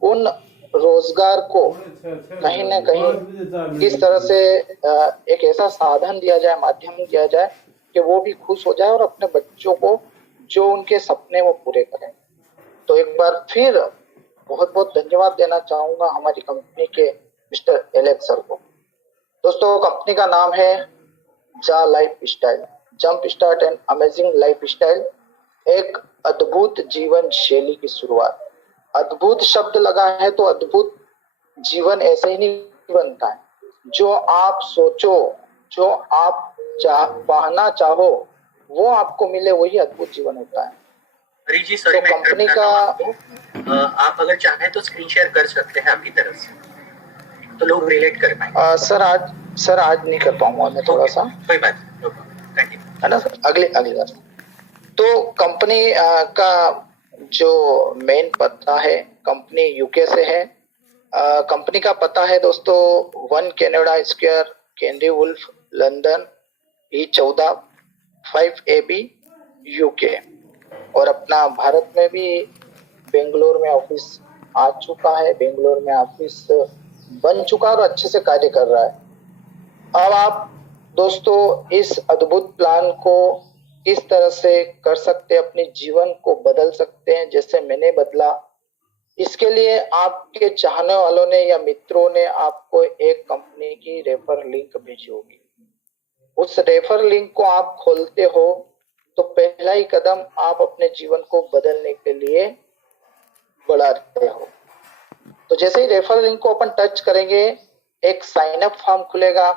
उन रोजगार को कहीं ना कहीं किस तरह से एक ऐसा साधन दिया जाए, माध्यम दिया जाए कि वो भी खुश हो जाए और अपने बच्चों को जो उनके सपने वो पूरे करें। तो एक बार फिर बहुत बहुत धन्यवाद देना चाहूंगा हमारी कंपनी के मिस्टर एलेक्स सर को। दोस्तों, कंपनी का नाम है जा life style, jump start and amazing life style, एक अद्भुत जीवन शैली की शुरुआत। अद्भुत शब्द लगा है तो अद्भुत जीवन ऐसे ही नहीं बनता है। जो आप सोचो, जो आप पाना चाहो, वो आपको मिले, वही अद्भुत जीवन होता है। हरीश जी सॉरी, तो कंपनी का आप अगर चाहें तो स्क्रीन शेयर कर सकते हैं आपकी तरफ से, तो लोग रिलेट कर पाएंगे। सर आज नहीं कर पाऊंगा मैं, थोड़ा सा कोई बात नहीं, है ना सर, अगले बार। तो कंपनी का जो मेन पता है, कंपनी यूके से है। कंपनी का पता है दोस्तों 1 Canada square, Canary Wharf, London, E14 5AB UK, और अपना भारत में भी बेंगलोर में ऑफिस आ चुका है, बेंगलोर में ऑफिस बन चुका है और अच्छे से कार्य कर रहा है। अब आप दोस्तों इस अद्भुत प्लान को किस तरह से कर सकते हैं, अपने जीवन को बदल सकते हैं जैसे मैंने बदला, इसके लिए आपके चाहने वालों ने या मित्रों ने आपको एक कंपनी की रेफर लिंक भेजी होगी। उस रेफर लिंक को आप खोलते हो तो पहला ही कदम आप अपने जीवन को बदलने के लिए बढ़ाते हो। तो जैसे ही रेफर लिंक को अपन टच करेंगे, एक साइन अप फॉर्म खुलेगा।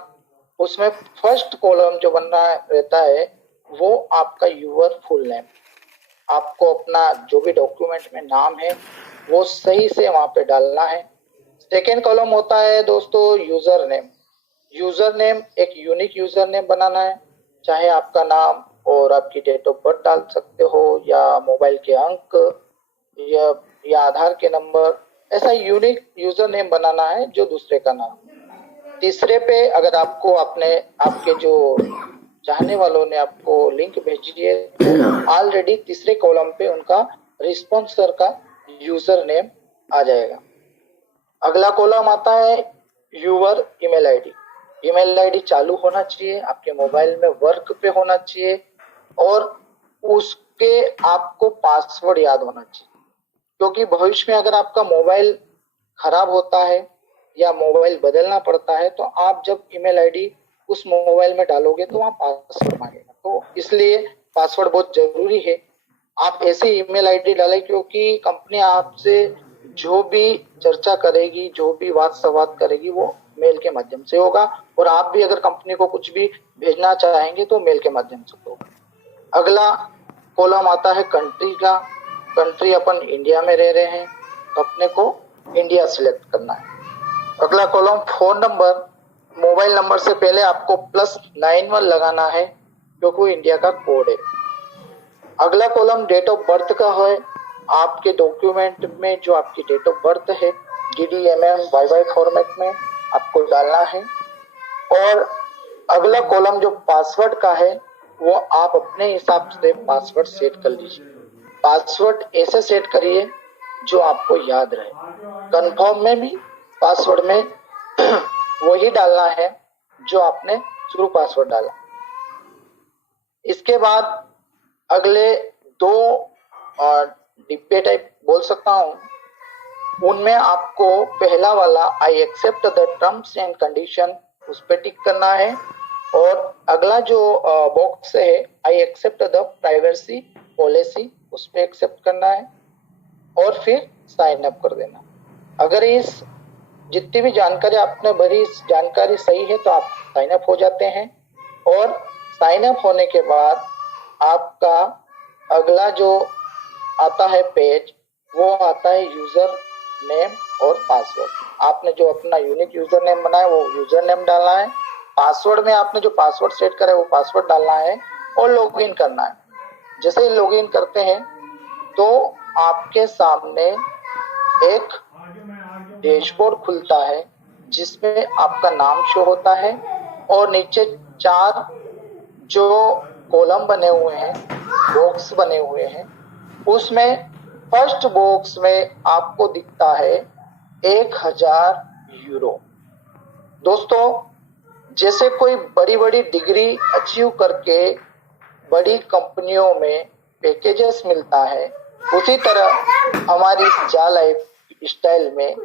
उसमें फर्स्ट कॉलम जो बनना रहता है वो आपका यूर फुल नेम, आपको अपना जो भी डॉक्यूमेंट में नाम है वो सही से वहां पे डालना है। सेकेंड कॉलम होता है दोस्तों यूजर नेम। यूजर नेम एक यूनिक यूजर नेम बनाना है, चाहे आपका नाम और आपकी डेट ऑफ बर्थ डाल सकते हो, या मोबाइल के अंक, या आधार के नंबर, ऐसा यूनिक यूजर नेम बनाना है जो दूसरे का नाम। तीसरे पे अगर आपको आपके जो चाहने वालों ने आपको लिंक भेजी है, तो ऑलरेडी तीसरे कॉलम पे उनका रिस्पॉन्सर का यूजर नेम आ जाएगा। अगला कॉलम आता है your email ID. Email ID चालू होना चाहिए, आपके मोबाइल में वर्क पे होना चाहिए, और उसके आपको पासवर्ड याद होना चाहिए, क्योंकि भविष्य में अगर आपका मोबाइल खराब होता है या मोबाइल बदलना पड़ता है, तो आप जब ईमेल आईडी उस मोबाइल में डालोगे तो वहाँ पासवर्ड मांगेगा। तो इसलिए पासवर्ड बहुत जरूरी है। आप ऐसी ईमेल आईडी डालें क्योंकि कंपनी आपसे जो भी चर्चा करेगी, जो भी वाद संवाद करेगी, वो मेल के माध्यम से होगा, और आप भी अगर कंपनी को कुछ भी भेजना चाहेंगे तो मेल के माध्यम से होगा। अगला कॉलम आता है कंट्री का। कंट्री अपन इंडिया में रह रहे हैं, अपने को इंडिया सिलेक्ट करना है। अगला column phone number. Mobile number से पहले आपको +91 लगाना है क्योंकि वो इंडिया का कोड है। अगला कॉलम डेट ऑफ बर्थ का है। आपके डॉक्यूमेंट में जो आपकी डेट ऑफ बर्थ है DDMM YY फॉर्मेट में आपको डालना है। और अगला कॉलम जो पासवर्ड का है वो आप अपने हिसाब से पासवर्ड सेट कर लीजिए। पासवर्ड ऐसे सेट करिए जो आपको याद रहे। कंफर्म में भी पासवर्ड में वही डालना है जो आपने शुरू पासवर्ड डाला। इसके बाद अगले 2 डिब्बे टाइप बोल सकता हूँ, उनमें आपको पहला वाला I accept the terms and condition उस पर टिक करना है। और अगला जो बॉक्स है I accept the privacy policy उस पर एक्सेप्ट करना है और फिर साइन अप कर देना। अगर इस जितनी भी जानकारी आपने भरी इस जानकारी सही है तो आप साइन अप हो जाते हैं। और साइन अप होने के बाद आपका अगला जो आता है पेज वो आता है यूजर नेम और पासवर्ड। आपने जो अपना यूनिक यूजर नेम बनाया वो यूजर नेम डालना है। पासवर्ड में आपने जो पासवर्ड सेट करा है वो पासवर्ड डालना है और लॉगिन करना है। जैसे ही लॉगिन करते हैं तो आपके सामने एक डैशबोर्ड खुलता है जिसमें आपका नाम शो होता है और नीचे 4 जो कॉलम बने हुए हैं, बॉक्स बने हुए हैं, उसमें फर्स्ट बॉक्स में आपको दिखता है 1000 यूरो। दोस्तों, जैसे कोई बड़ी बड़ी डिग्री अचीव करके बड़ी कंपनियों में पैकेजेस मिलता है, उसी तरह हमारी जा लाइफ स्टाइल में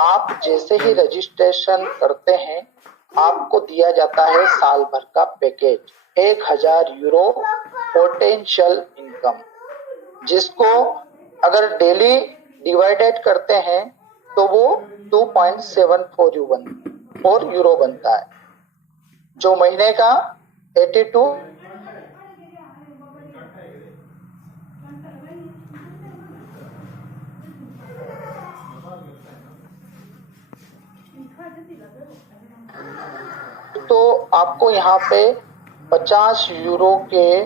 आप जैसे ही रजिस्ट्रेशन करते हैं आपको दिया जाता है साल भर का पैकेज 1000 यूरो पोटेंशियल इनकम, जिसको अगर डेली डिवाइडेड करते हैं तो वो 2.74 यूरो बनता है, जो महीने का 82 तो आपको यहाँ पे 50 यूरो के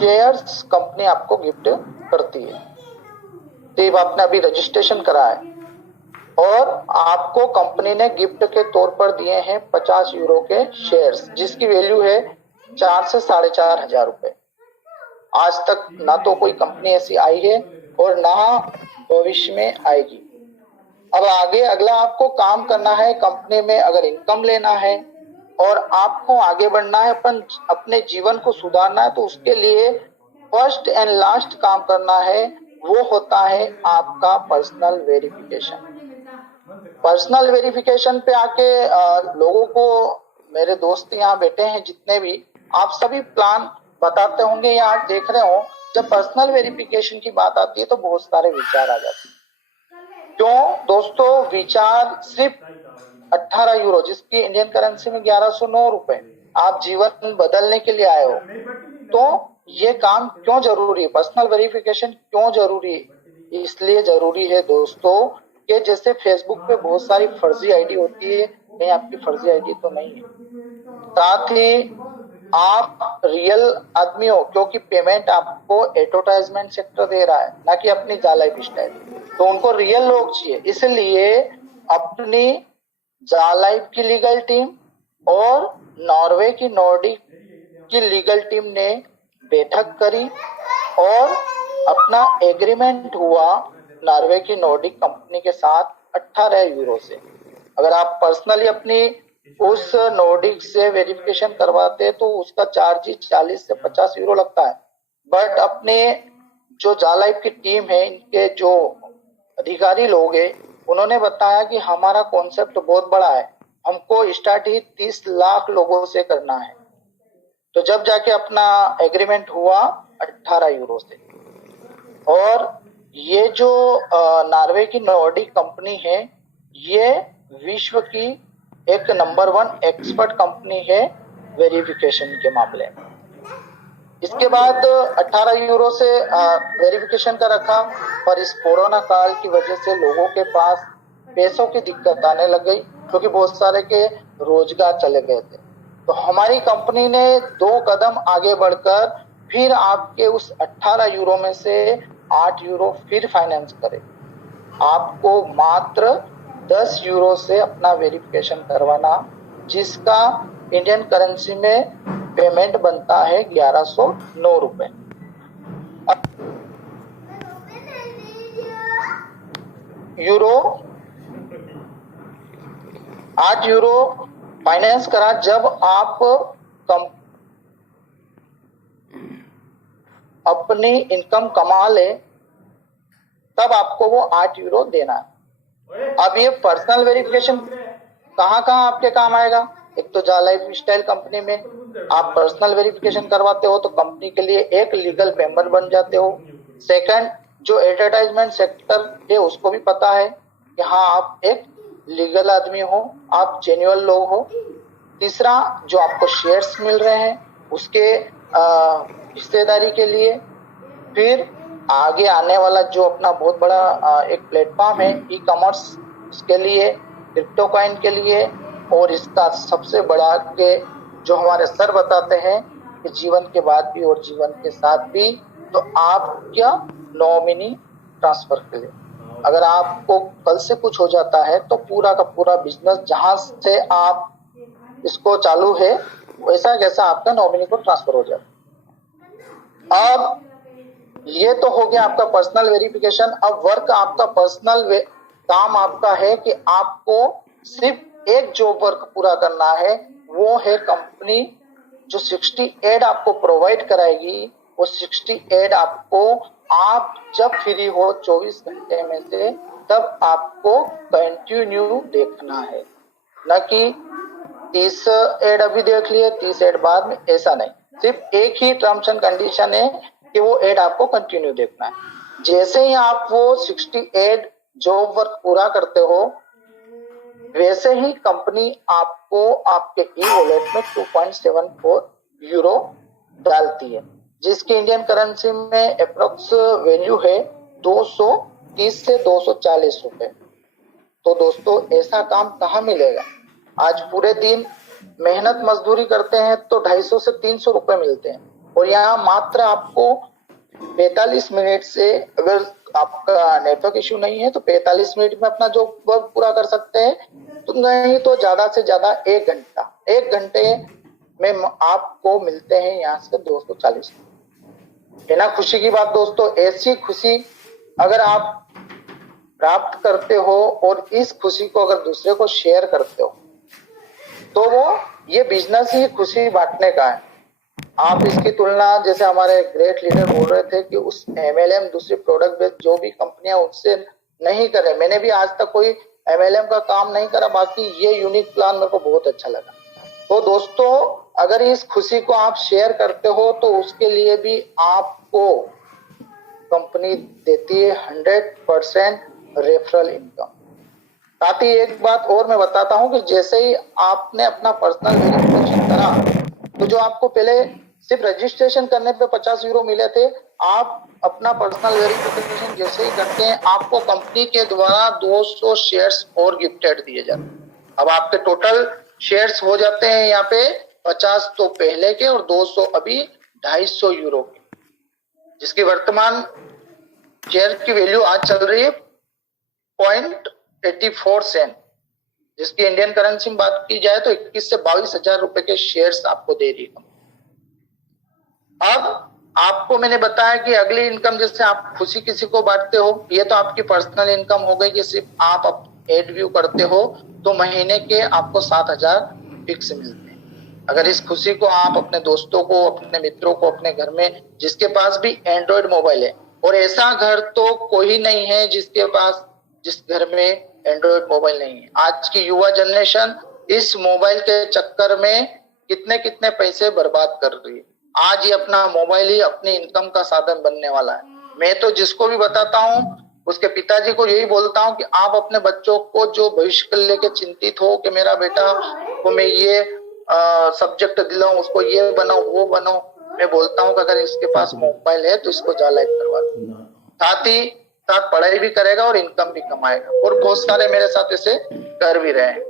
शेयर्स कंपनी आपको गिफ्ट करती है। तो आपने अभी रजिस्ट्रेशन करा है और आपको कंपनी ने गिफ्ट के तौर पर दिए हैं 50 यूरो के शेयर्स, जिसकी वैल्यू है 4 से 4.5 हजार रुपए। आज तक ना तो कोई कंपनी ऐसी आई है और ना भविष्य में आएगी। अब आगे अगला आपको काम करना है कंपनी में, अगर इनकम लेना है और आपको आगे बढ़ना है, अपने जीवन को सुधारना है, तो उसके लिए फर्स्ट एंड लास्ट काम करना है, वो होता है आपका पर्सनल वेरिफिकेशन। पर्सनल वेरिफिकेशन पे आके लोगों को, मेरे दोस्त यहाँ बैठे हैं जितने भी, आप सभी प्लान बताते होंगे या आप देख रहे हो, जब पर्सनल वेरिफिकेशन की बात आती है तो बहुत सारे विचार आ जाते हैं। क्यों दोस्तों? विचार सिर्फ 18 यूरो, जिसकी इंडियन करेंसी में 1109 रुपए, आप जीवन बदलने के लिए आए हो, तो ये काम क्यों जरूरी है? पर्सनल वेरिफिकेशन क्यों जरूरी है? इसलिए जरूरी है दोस्तों कि जैसे फेसबुक पे बहुत सारी फर्जी आईडी होती है, कहीं आपकी फर्जी आईडी तो नहीं है, साथ ही आप रियल आदमी हो, क्योंकि पेमेंट आपको एडवर्टाइजमेंट सेक्टर दे रहा है, ना कि अपनी जा लाइफ स्टाइल, तो उनको रियल लोग चाहिए। इसलिए अपनी जा लाइफ की लीगल टीम और नॉर्वे की नॉर्डिक की लीगल टीम ने बैठक करी और अपना एग्रीमेंट हुआ नॉर्वे की नॉर्डिक कंपनी के साथ 18 यूरो से। अगर आप पर्सनली अपनी उस नॉर्डिक से वेरिफिकेशन करवाते हैं तो उसका चार्ज ही 40 से 50 यूरो लगता है। बट अपने जो जा लाइफ की टीम है, इनके जो अधिकारी लोग हैं, उन्होंने बताया कि हमारा कॉन्सेप्ट बहुत बड़ा है, हमको स्टार्ट ही 30 लाख लोगों से करना है। तो जब जाके अपना एग्रीमेंट हुआ 18 यूरो से। और ये जो नॉर्वे की नॉर्डिक कंपनी है, ये विश्व की एक नंबर 1 एक्सपर्ट कंपनी है वेरिफिकेशन के मामले में। इसके बाद 18 यूरो से वेरिफिकेशन का रखा, पर इस कोरोना काल की वजह से लोगों के पास पैसों की दिक्कत आने लग गई, क्योंकि बहुत सारे के रोजगार चले गए थे। तो हमारी कंपनी ने 2 कदम आगे बढ़कर फिर आपके उस 18 यूरो में से 8 यूरो फिर फाइनेंस करे। आपको मात्र 10 यूरो से अपना वेरिफिकेशन करवाना, जिसका इंडियन करेंसी में पेमेंट बनता है 1109 रुपए। यूरो 8 यूरो फाइनेंस करा। जब आप अपनी इनकम कमा ले तब आपको वो 8 यूरो देना है। अब ये पर्सनल वेरिफिकेशन कहाँ कहाँ आपके काम आएगा? एक तो जा लाइफ स्टाइल कंपनी में आप पर्सनल वेरिफिकेशन करवाते हो तो कंपनी के लिए एक लीगल मेंबर बन जाते हो। सेकंड, जो एडवर्टाइजमेंट सेक्टर है उसको भी पता है कि हाँ आप एक लीगल आदमी हो, आप जेन्युइन लोग हो। तीसरा, जो आपको शेयर्स मिल रहे हैं उसके हिस्सेदारी के लिए। फिर आगे आने वाला जो अपना बहुत बड़ा एक प्लेटफॉर्म है ई कॉमर्स, उसके लिए, क्रिप्टो कॉइन के लिए, और इसका सबसे बड़ा के जो हमारे सर बताते हैं कि जीवन के बाद भी और जीवन के साथ भी, तो आप क्या नॉमिनी ट्रांसफर के लिए अगर आपको कल से कुछ हो जाता है तो पूरा का पूरा बिजनेस जहां से आप इसको चालू है वैसा जैसा आपका नॉमिनी को ट्रांसफर हो जाता। अब ये तो हो गया आपका पर्सनल वेरिफिकेशन। अब वर्क आपका पर्सनल काम आपका है कि आपको सिर्फ एक जॉब वर्क पूरा करना है, वो है कंपनी जो 68 आपको प्रोवाइड कराएगी। वो 68 आपको आप जब फ्री हो 24 घंटे में से तब आपको कंटिन्यू देखना है, न कि 30 एड अभी देख लिए 30 एड बाद में, ऐसा नहीं। सिर्फ एक ही टर्म्स एंड कंडीशन है कि वो एड आपको कंटिन्यू देखना है। जैसे ही आप वो 68 जॉब वर्क पूरा करते हो वैसे ही कंपनी आपको आपके ई वॉलेट में 2.74 यूरो डालती है, जिसकी इंडियन करेंसी में अप्रोक्स वैल्यू है 230 से 240 रुपए। तो दोस्तों ऐसा काम कहाँ मिलेगा? आज पूरे दिन मेहनत मजदूरी करते हैं तो 250 से 300 रुपए मिलते हैं, और यहाँ मात्र आपको 45 मिनट से, अगर आपका नेटवर्क इश्यू नहीं है तो 45 मिनट में अपना जो वर्क पूरा कर सकते हैं, तो नहीं तो ज्यादा से ज्यादा 1 घंटा, 1 घंटे में आपको मिलते हैं यहाँ से 240। है ना खुशी की बात दोस्तों? ऐसी खुशी अगर आप प्राप्त करते हो और इस खुशी को अगर दूसरे को शेयर करते हो तो वो ये बिजनेस ही खुशी बांटने का है। आप इसकी तुलना, जैसे हमारे ग्रेट लीडर बोल रहे थे कि उस MLM दूसरी प्रोडक्ट बेस्ड जो भी कंपनियां उससे नहीं करे। मैंने भी आज तक कोई MLM का काम नहीं करा, बाकी ये यूनिक प्लान मेरे को बहुत अच्छा लगा। तो दोस्तों अगर इस खुशी को आप शेयर करते हो तो उसके लिए भी आपको कंपनी देती है 100% रेफरल इनकम। साथ ही एक बात और मैं बताता हूं कि जैसे ही आपने अपना पर्सनल वेरिफिकेशन करा तो जो आपको पहले सिर्फ रजिस्ट्रेशन करने पे 50 यूरो मिले थे, आप अपना पर्सनल वेरिफिकेशन जैसे ही करते हैं आपको कंपनी के द्वारा 200 शेयर्स और गिफ्टेड दिए जाते हैं। अब आपके टोटल शेयर्स हो जाते हैं यहाँ पे 50 तो पहले के और 200 अभी 250 यूरो के, जिसकी वर्तमान शेयर की वैल्यू आज चल रही है 0.84 सेंट, जिसकी इंडियन करेंसी में बात की जाए तो 21 से 22 हजार रुपए के शेयर्स आपको दे रही है। अब आपको मैंने बताया कि अगली इनकम जैसे आप खुशी किसी को बांटते हो, ये तो आपकी पर्सनल इनकम हो गई कि सिर्फ आप एड व्यू करते हो तो महीने के आपको 7,000 फिक्स मिलते हैं। अगर इस खुशी को आप अपने दोस्तों को, अपने मित्रों को, अपने घर में जिसके पास भी एंड्रॉइड मोबाइल है, और ऐसा घर तो कोई नहीं है जिसके पास, जिस घर में एंड्रॉइड मोबाइल नहीं है। आज की युवा जनरेशन इस मोबाइल के चक्कर में कितने कितने पैसे बर्बाद कर रही है। आज ये अपना मोबाइल ही अपनी इनकम का साधन बनने वाला है। मैं तो जिसको भी बताता हूँ उसके पिताजी को यही बोलता हूँ कि आप अपने बच्चों को जो भविष्य को लेकर चिंतित हो कि मेरा बेटा को मैं ये सब्जेक्ट दिलाऊं, उसको ये बनाऊं वो बनाऊं, मैं बोलता हूँ कि अगर इसके पास मोबाइल है तो इसको जालाइट करवा दो। साथ ही साथ पढ़ाई भी करेगा और इनकम भी कमाएगा, और बहुत सारे मेरे साथ ऐसे कर भी रहे हैं।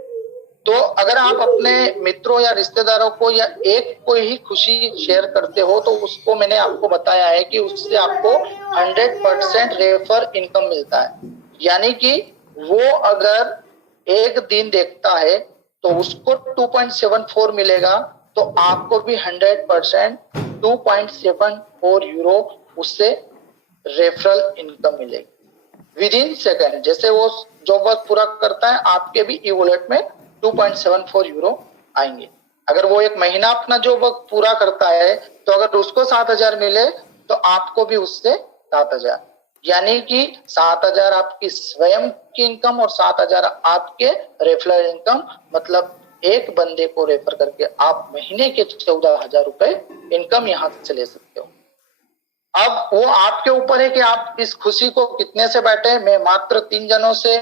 तो अगर आप अपने मित्रों या रिश्तेदारों को या एक को ही खुशी शेयर करते हो तो उसको मैंने आपको बताया है कि उससे आपको 100% रेफर इनकम मिलता है। यानी कि वो अगर एक दिन देखता है तो उसको 2.74 मिलेगा, तो आपको भी 100% 2.74 यूरो उससे रेफरल इनकम मिलेगी विद इन सेकेंड। जैसे वो जॉब वर्क पूरा करता है आपके भी ई वॉलेट में 2.74 यूरो आएंगे। अगर वो एक महीना अपना जॉब वर्क पूरा करता है तो अगर उसको 7,000 मिले तो आपको भी उससे 7,000, यानी कि 7,000 आपकी स्वयं की इनकम और 7,000 आपके रेफरल इनकम। मतलब एक बंदे को रेफर करके आप महीने के 14,000 रुपए इनकम यहाँ से ले सकते हो। अब वो आपके ऊपर है कि आप इस खुशी को कितने से बांटे। मैं मात्र 3 जनों से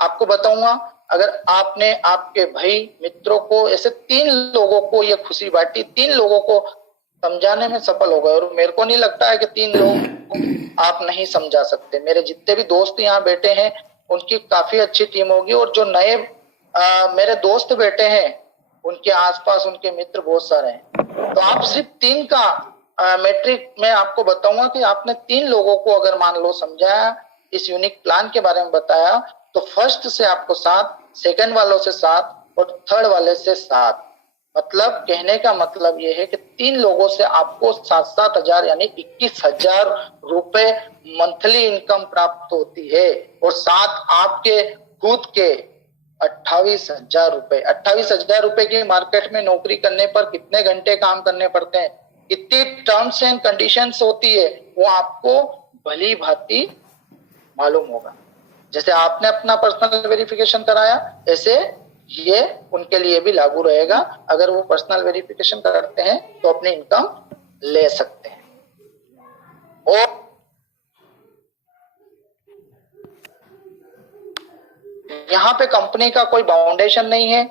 आपको बताऊंगा। अगर आपने आपके भाई मित्रों को ऐसे 3 लोगों को ये खुशी बांटी, 3 लोगों को समझाने में सफल हो गए, और मेरे को नहीं लगता है कि 3 लोग आप नहीं समझा सकते। मेरे जितने भी दोस्त यहाँ बैठे हैं उनकी काफी अच्छी टीम होगी, और जो नए मेरे दोस्त बैठे हैं उनके आसपास उनके मित्र बहुत सारे हैं। तो आप सिर्फ 3 का मैट्रिक मैं आपको बताऊंगा कि आपने 3 लोगों को अगर मान लो समझाया, इस यूनिक प्लान के बारे में बताया, तो फर्स्ट से आपको 7, सेकंड वालों से 7 और थर्ड वाले से 7। मतलब कहने का मतलब ये है कि 3 लोगों से आपको 7-7 हजार यानी 21,000 रुपए मंथली इनकम प्राप्त होती है, और 7 आपके खुद के 28,000 रुपए। 28,000 रुपए की मार्केट में नौकरी करने पर कितने घंटे काम करने पड़ते हैं, कितनी टर्म्स एंड कंडीशंस होती है, वो आपको भली भांति मालूम होगा। जैसे आपने अपना पर्सनल वेरिफिकेशन कराया, ऐसे ये उनके लिए भी लागू रहेगा। अगर वो पर्सनल वेरिफिकेशन करते हैं तो अपनी इनकम ले सकते हैं। और यहाँ पे कंपनी का कोई बाउंडेशन नहीं है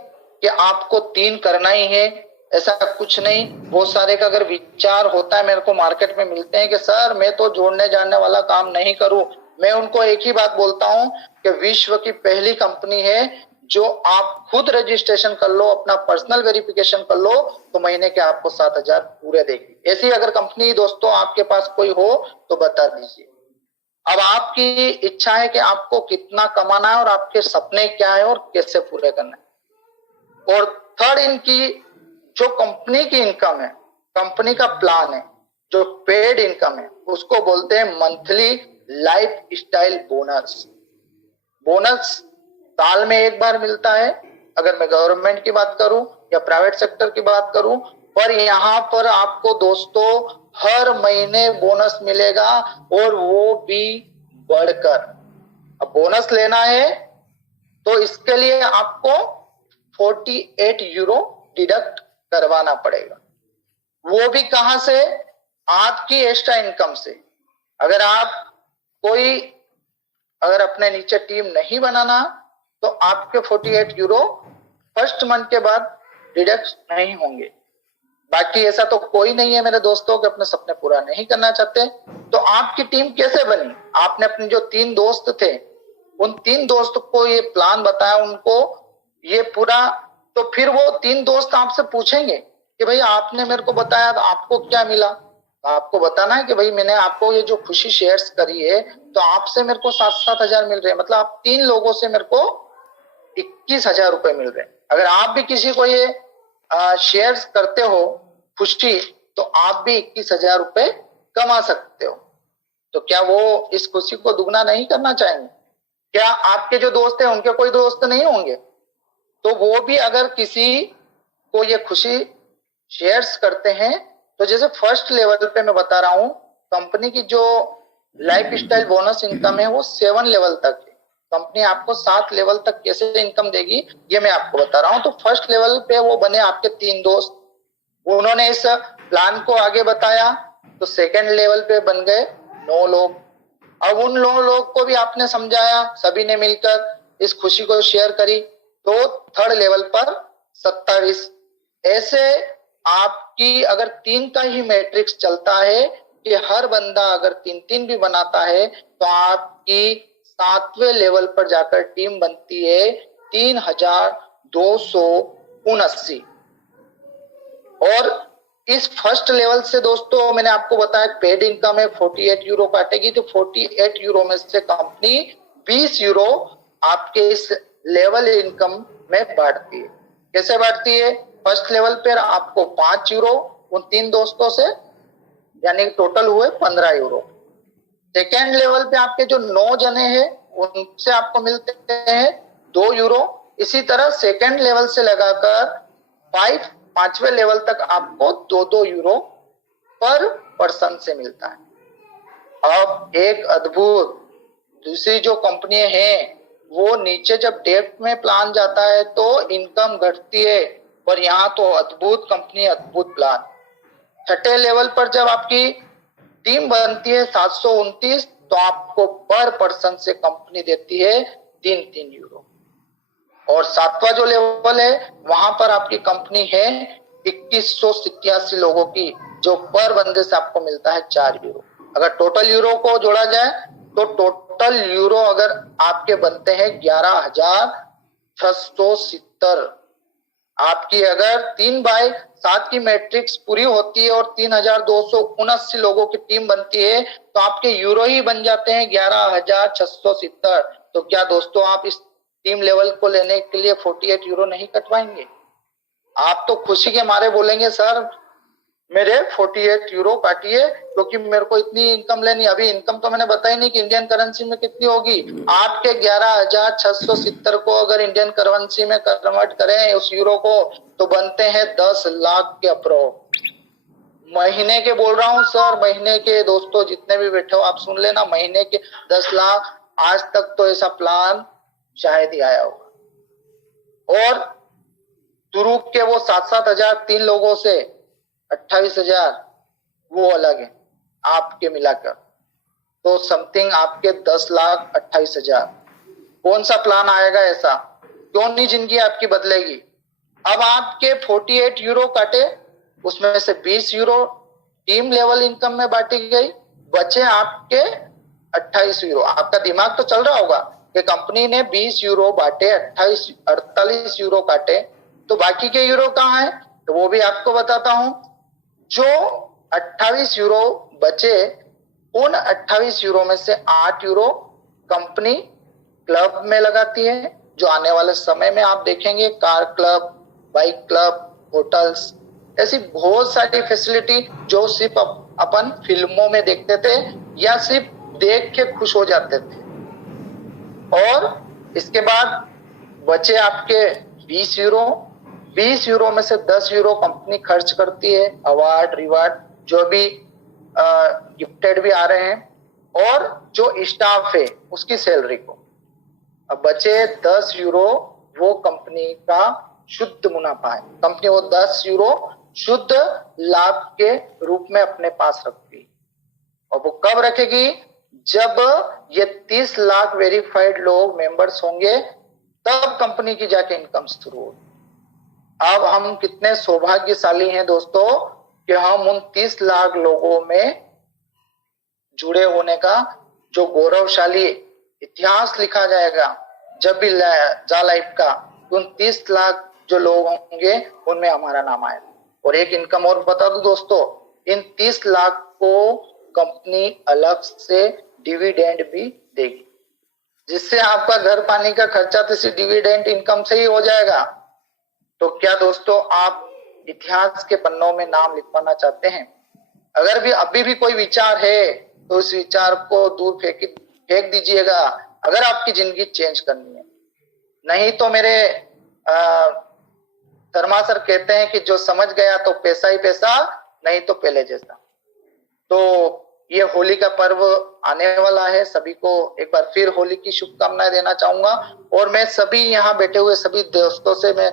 कि आपको 3 करना ही है, ऐसा कुछ नहीं। बहुत सारे का अगर विचार होता है, मेरे को मार्केट में मिलते हैं कि सर मैं तो जोड़ने जाने वाला काम नहीं करूं। मैं उनको एक ही बात बोलता हूं कि विश्व की पहली कंपनी है जो आप खुद रजिस्ट्रेशन कर लो, अपना पर्सनल वेरिफिकेशन कर लो, तो महीने के आपको 7,000 पूरे देगी। ऐसी अगर कंपनी दोस्तों आपके पास कोई हो तो बता दीजिए। अब आपकी इच्छा है कि आपको कितना कमाना है और आपके सपने क्या है और कैसे पूरे करना है। और थर्ड, इनकी जो कंपनी की इनकम है, कंपनी का प्लान है, जो पेड इनकम है, उसको बोलते हैं monthly life style bonus. Bonus साल में एक बार मिलता है, अगर मैं गवर्नमेंट की बात करूं या प्राइवेट सेक्टर की बात करूं, पर यहाँ पर आपको दोस्तों हर महीने बोनस मिलेगा, और वो भी बढ़कर। अब बोनस लेना है तो इसके लिए आपको 48 यूरो डिडक्ट करवाना पड़ेगा। वो भी कहां से, आपकी एक्स्ट्रा इनकम से। अगर आप कोई अगर अपने नीचे टीम नहीं बनाना तो आपके 48 यूरो फर्स्ट मंथ के बाद डिडक्ट नहीं होंगे। बाकी ऐसा तो कोई नहीं है मेरे दोस्तों कि अपने सपने पूरा नहीं करना चाहते। तो आपकी टीम कैसे बनी? आपने अपने जो 3 दोस्त थे, उन 3 दोस्त को ये प्लान बताया, उनको ये पूरा, तो फिर वो 3 दोस्त आपसे पूछेंगे कि भाई आपने मेरे को बताया तो आपको क्या मिला। आपको बताना है कि भाई मैंने आपको ये जो खुशी शेयर्स करी है तो आपसे मेरे को 7-7 हजार मिल रहे हैं। मतलब आप 3 लोगों से मेरे को 21,000 रुपए मिल रहे हैं। अगर आप भी किसी को ये शेयर्स करते हो खुशी, तो आप भी 21,000 रुपए कमा सकते हो। तो क्या वो इस खुशी को दुगना नहीं करना चाहेंगे? क्या आपके जो दोस्त हैं उनके कोई दोस्त नहीं होंगे? तो वो भी अगर किसी को ये खुशी शेयर्स करते हैं, तो जैसे फर्स्ट लेवल पे मैं बता रहा हूं, कंपनी की जो लाइफ स्टाइल बोनस इनकम है वो 7 लेवल तक है। कंपनी आपको 7 लेवल तक कैसे इनकम देगी ये मैं आपको बता रहा हूं। तो फर्स्ट लेवल पे वो बने आपके 3 दोस्त, उन्होंने इस प्लान को आगे बताया, तो सेकंड लेवल पे बन गए 9 लोग। अब उन 9 लोग को भी आपने समझाया, सभी ने मिलकर इस खुशी को शेयर करी, तो थर्ड लेवल पर 27। ऐसे आपकी अगर 3 का ही मैट्रिक्स चलता है कि हर बंदा अगर 3-3 भी बनाता है, तो आपकी 7वें लेवल पर जाकर टीम बनती है 279। और इस फर्स्ट लेवल से दोस्तों मैंने आपको बताया पेड इनकम है 48 यूरो काटेगी, तो 48 यूरो में से कंपनी 20 यूरो आपके इस लेवल इनकम में बांटती है। कैसे बांटती है? फर्स्ट लेवल पर आपको 5 यूरो उन 3 दोस्तों से, यानी टोटल हुए 15 यूरो। सेकेंड लेवल पे आपके जो 9 जने हैं उनसे आपको मिलते हैं 2 यूरो। इसी तरह सेकेंड लेवल से लगाकर 5वें लेवल तक आपको 2-2 यूरो पर पर्सन से मिलता है। अब एक अद्भुत दूसरी जो कंपनी है वो नीचे जब डेप्थ में प्लान जाता है तो इनकम घटती है, पर यहाँ तो अद्भुत कंपनी, अद्भुत प्लान। छठे लेवल पर जब आपकी टीम बनती है 729, तो आपको पर पर्सन से कंपनी देती है 3-3 यूरो। और 7वां जो लेवल है वहां पर आपकी कंपनी है 2187 लोगों की, जो पर बंदे से आपको मिलता है 4 यूरो। अगर टोटल यूरो को जोड़ा जाए तो टोटल यूरो अगर आपके बनते हैं 11,670। आपकी अगर 3/7 की मैट्रिक्स पूरी होती है और 3,279 लोगों की टीम बनती है तो आपके यूरो ही बन जाते हैं 11,670। तो क्या दोस्तों आप इस टीम लेवल को लेने के लिए 48 यूरो नहीं कटवाएंगे? आप तो खुशी के मारे बोलेंगे सर मेरे 48 यूरो काटिए क्योंकि मेरे को इतनी इनकम लेनी। अभी इनकम तो मैंने बताई नहीं कि इंडियन करेंसी में कितनी होगी। आपके 11,670 को अगर इंडियन करेंसी में कन्वर्ट करें उस यूरो को तो बनते हैं 10 लाख के अप्रोक्स। महीने के बोल रहा हूं सर, महीने के। दोस्तों जितने भी बैठे हो आप सुन लेना, महीने के 10 लाख। आज तक तो ऐसा प्लान शायद ही आया होगा। और शुरू के वो 7-7 हजार 3 लोगों से 28,000 वो अलग है आपके मिलाकर, तो समथिंग आपके 10,28,000। कौन सा प्लान आएगा ऐसा? क्यों नहीं जिंदगी आपकी बदलेगी? अब आपके 48 यूरो काटे, उसमें से 20 यूरो टीम लेवल इनकम में बांटी गई, बचे आपके 28 यूरो। आपका दिमाग तो चल रहा होगा कि कंपनी ने 20 यूरो बांटे, 48 यूरो काटे, तो बाकी के यूरो कहाँ है? तो वो भी आपको बताता हूं। जो 28 यूरो बचे, उन 28 यूरो में से 8 यूरो कंपनी क्लब में लगाती है, जो आने वाले समय में आप देखेंगे car club, bike club, hotels, ऐसी बहुत सारी फैसिलिटी जो सिर्फ अपन फिल्मों में देखते थे या सिर्फ देख के खुश हो जाते थे। और इसके बाद बचे आपके 20 यूरो। 20 यूरो में से 10 यूरो कंपनी खर्च करती है, अवार्ड रिवार्ड जो भी गिफ्टेड भी आ रहे हैं, और जो स्टाफ है उसकी सैलरी को। अब बचे 10 यूरो वो कंपनी का शुद्ध मुनाफा है। कंपनी वो 10 यूरो शुद्ध लाभ के रूप में अपने पास रखती है। और वो कब रखेगी? जब ये 30 लाख वेरीफाइड लोग मेंबर्स होंगे तब कंपनी की जाके इनकम शुरू होगी। अब हम कितने सौभाग्यशाली हैं दोस्तों कि हम उन 30 लाख लोगों में जुड़े होने का जो गौरवशाली इतिहास लिखा जाएगा जब भी जा लाइफ का, उन 30 लाख जो लोग होंगे उनमें हमारा नाम आएगा। और एक इनकम और बता दूं दोस्तों, इन 30 लाख को कंपनी अलग से डिविडेंड भी देगी, जिससे आपका घर पानी का खर्चा तो सिर्फ डिविडेंड इनकम से ही हो जाएगा। तो क्या दोस्तों आप इतिहास के पन्नों में नाम लिखवाना चाहते हैं? अगर भी अभी भी कोई विचार है तो उस विचार को दूर फेंक दीजिएगा अगर आपकी जिंदगी चेंज करनी है। नहीं तो मेरे शर्मा सर कहते हैं कि जो समझ गया तो पैसा ही पैसा, नहीं तो पहले जैसा। तो ये होली का पर्व आने वाला है, सभी को एक बार फिर होली की शुभकामनाएं देना चाहूंगा। और मैं सभी यहाँ बैठे हुए सभी दोस्तों से मैं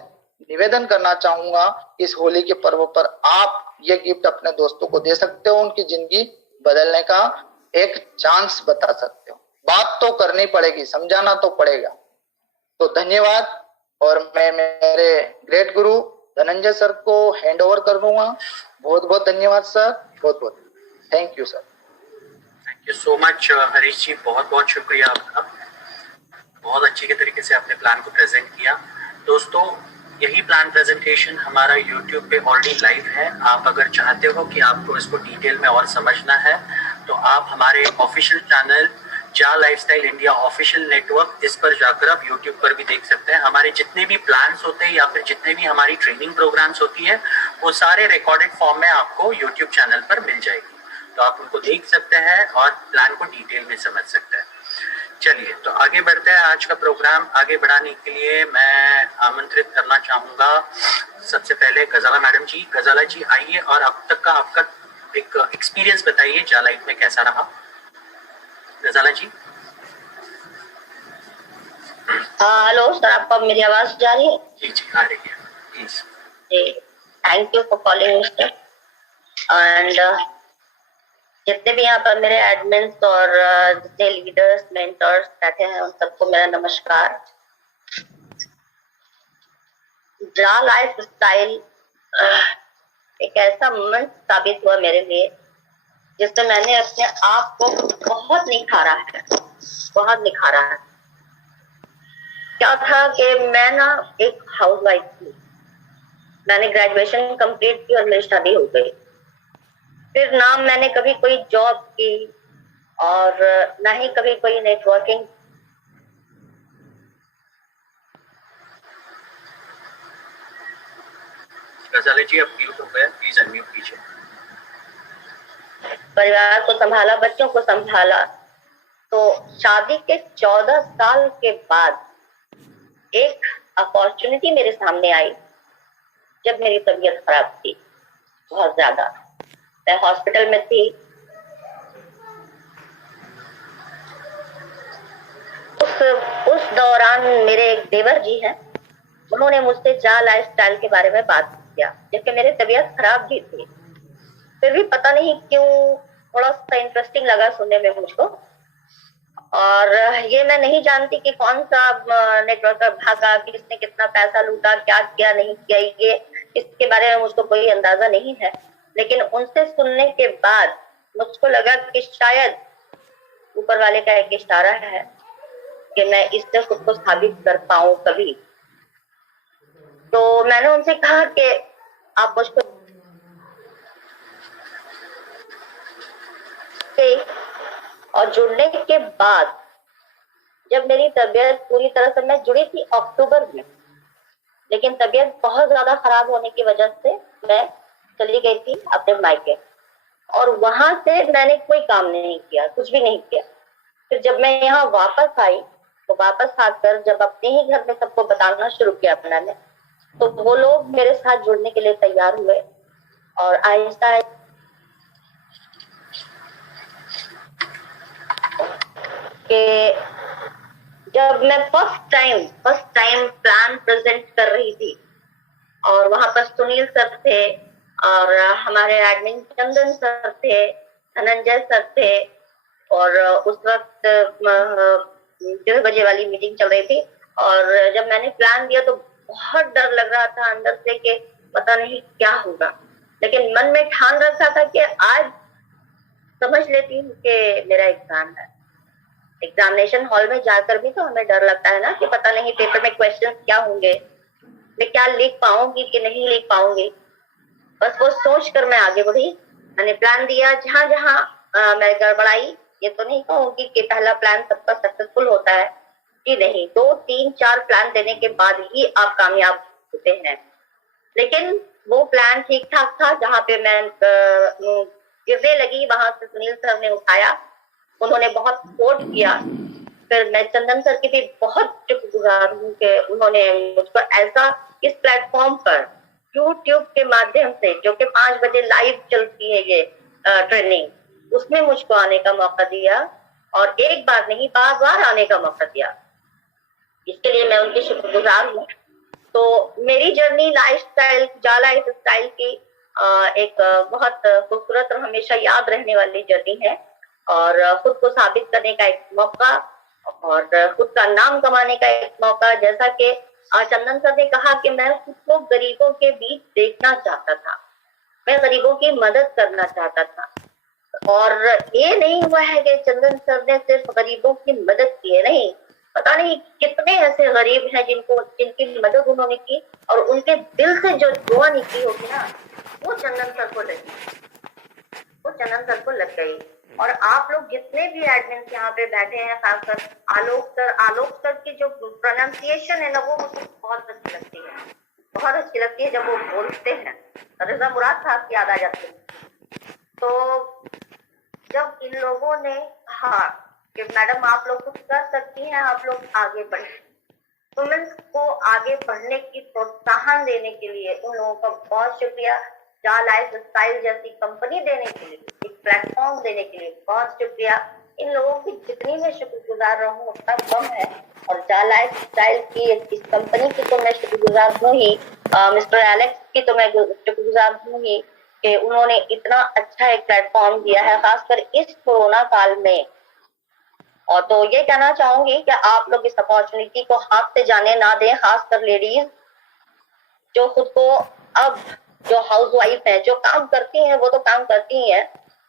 निवेदन करना चाहूंगा, इस होली के पर्व पर आप ये गिफ्ट अपने दोस्तों को दे सकते हो, उनकी जिंदगी बदलने का एक चांस बता सकते हो। बात तो करनी पड़ेगी, समझाना तो पड़ेगा। तो धन्यवाद। और मैं मेरे ग्रेट गुरु धनंजय सर को हैंड ओवर कर दूंगा। बहुत बहुत धन्यवाद सर, बहुत बहुत thank you sir. Thank you so much Harish ji, बहुत बहुत शुक्रिया आपका। बहुत अच्छी के तरीके से आपने प्लान को प्रेजेंट किया। दोस्तों यही प्लान प्रेजेंटेशन हमारा YouTube पे ऑलरेडी लाइव है। आप अगर चाहते हो कि आपको इसको डिटेल में और समझना है तो आप हमारे ऑफिशियल चैनल जा लाइफस्टाइल इंडिया ऑफिशियल नेटवर्क, इस पर जाकर आप YouTube पर भी देख सकते हैं। हमारे जितने भी प्लान्स होते हैं या फिर जितने भी हमारी ट्रेनिंग प्रोग्राम्स होती है वो सारे रिकॉर्डेड फॉर्म में आपको YouTube चैनल पर मिल जाएगी, तो आप उनको देख सकते हैं और प्लान को डिटेल में समझ सकते हैं। चलिए तो आगे बढ़ते हैं। आज का प्रोग्राम आगे बढ़ाने के लिए मैं आमंत्रित करना चाहूंगा सबसे पहले गजाला मैडम जी। गजाला जी आइए और अब तक का आपका एक एक्सपीरियंस बताइए, जा लाइफ में कैसा रहा। गजाला जी। हाँ हेलो सर, आपको अब मेरी आवाज जा रही है? जी जी आ रही है, प्लीज। जी, thank you for calling mister. And जितने भी यहाँ पर मेरे एडमिन्स और जितने लीडर्स मेंटर्स बैठे हैं उन सबको मेरा नमस्कार। जा लाइफ स्टाइल एक ऐसा मंच साबित हुआ मेरे लिए जिससे मैंने अपने आप को बहुत निखारा है, बहुत निखारा है। क्या था कि मैं ना एक हाउसवाइफ थी, मैंने ग्रेजुएशन कंप्लीट की और मेरी शादी हो गई। फिर ना मैंने कभी कोई जॉब की और ना ही कभी कोई नेटवर्किंग। गजाला जी अब म्यूट हो गया, प्लीज अनम्यूट कीजिए। परिवार को संभाला, बच्चों को संभाला, तो शादी के 14 साल के बाद एक अपॉर्चुनिटी मेरे सामने आई जब मेरी तबीयत खराब थी बहुत ज्यादा। मैं हॉस्पिटल में थी। उस दौरान मेरे एक देवर जी हैं, उन्होंने मुझसे जा लाइफस्टाइल के बारे में बात किया, जबकि मेरी तबीयत खराब भी थी। फिर भी पता नहीं क्यों थोड़ा सा इंटरेस्टिंग लगा सुनने में मुझको। और ये मैं नहीं जानती कि कौन सा नेटवर्कर भागा, किसने कितना पैसा लूटा, क्या किया नहीं किया, ये इसके बारे में मुझको कोई अंदाजा नहीं है। लेकिन उनसे सुनने के बाद मुझको लगा कि शायद ऊपर वाले का एक इशारा है कि मैं इससे खुद को साबित कर पाऊं कभी। तो मैंने उनसे कहा कि आप मुझको, और जुड़ने के बाद जब मेरी तबीयत पूरी तरह से, मैं जुड़ी थी अक्टूबर में, लेकिन तबीयत बहुत ज्यादा खराब होने की वजह से मैं चली गई थी अपने मायके, और वहां से मैंने कोई काम नहीं किया, कुछ भी नहीं किया। फिर जब मैं यहाँ वापस आई तो वापस आकर जब अपने ही घर में सबको बताना शुरू किया मैंने, तो वो लोग मेरे साथ जुड़ने के लिए तैयार हुए। और आहिस्ता कि जब मैं फर्स्ट टाइम प्लान प्रेजेंट कर रही थी और वहां पर सुनील सर थे और हमारे एडमिन चंदन सर थे, धनंजय सर थे, और उस वक्त 1:30 बजे वाली मीटिंग चल रही थी। और जब मैंने प्लान दिया तो बहुत डर लग रहा था अंदर से कि पता नहीं क्या होगा, लेकिन मन में ठान रखा था कि आज समझ लेती हूँ कि मेरा एग्जाम है। एग्जामिनेशन हॉल में जाकर भी तो हमें डर लगता है ना कि पता नहीं पेपर में क्वेश्चंस क्या होंगे, मैं क्या लिख पाऊंगी कि नहीं लिख पाऊंगी। बस वो सोच कर मैं आगे बढ़ी, मैंने प्लान दिया। जहां जहां मैं गड़बड़ाई, ये तो नहीं कहूंगी कि पहला प्लान सबका सक्सेसफुल होता है कि नहीं, 2, 3, 4 प्लान देने के बाद ही आप कामयाब होते हैं। लेकिन वो प्लान ठीक ठाक था। जहाँ पे मैं गिरने लगी वहां से सुनील सर ने उठाया, उन्होंने बहुत सपोर्ट किया। फिर मैं चंदन सर की भी बहुत शुक्रगुजार हूँ कि उन्होंने मुझको ऐसा इस प्लेटफॉर्म पर YouTube के माध्यम से, जो कि 5 बजे लाइव चलती है ये ट्रेनिंग, उसमें मुझको आने का मौका दिया और एक बार नहीं बार बार आने का मौका दिया। इसके लिए मैं उनकी शुक्रगुजार हूँ। तो मेरी जर्नी जा लाइफ स्टाइल की एक बहुत खूबसूरत और हमेशा याद रहने वाली जर्नी है, और खुद को साबित करने का एक मौका और खुद का नाम कमाने का एक मौका। जैसा कि चंदन सर ने कहा कि मैं खुद को गरीबों के बीच देखना चाहता था, मैं गरीबों की मदद करना चाहता था। और ये नहीं हुआ है कि चंदन सर ने सिर्फ गरीबों की मदद की है, नहीं, पता नहीं कितने ऐसे गरीब हैं जिनकी मदद उन्होंने की और उनके दिल से जो दुआ निकली होगी ना, वो चंदन सर को लग गई। और आप लोग जितने भी एडमिन यहाँ पे बैठे हैं, खासकर आलोक सर की जो प्रोनाउंसिएशन है ना, वो मुझे बहुत अच्छी लगती है जब वो बोलते हैं। रिजा मुराद साहब की याद आ जाती है। तो जब इन लोगों ने कहा कि मैडम आप लोग कुछ कर सकती हैं, आप लोग आगे बढ़े, वुमेन्स को आगे बढ़ने की प्रोत्साहन देने के लिए उन लोगों का बहुत शुक्रिया। जा लाइफ स्टाइल जैसी कंपनी देने के लिए, एक प्लेटफॉर्म देने के लिए बहुत शुक्रिया। इन लोगों की जितनी मैं शुक्रगुजार रहूं उतना कम है। और जा लाइफ स्टाइल की इस कंपनी की तो मैं शुक्रगुजार हूँ ही, मिस्टर एलेक्स की तो मैं शुक्रगुजार हूँ ही कि उन्होंने इतना अच्छा एक प्लेटफॉर्म दिया है, खासकर इस कोरोना काल में। और तो ये कहना चाहूंगी कि आप लोग इस अपॉर्चुनिटी को हाथ से जाने ना दें, खासकर लेडीज जो खुद को अब जो हाउसवाइफ है, जो काम करती हैं वो तो काम करती ही है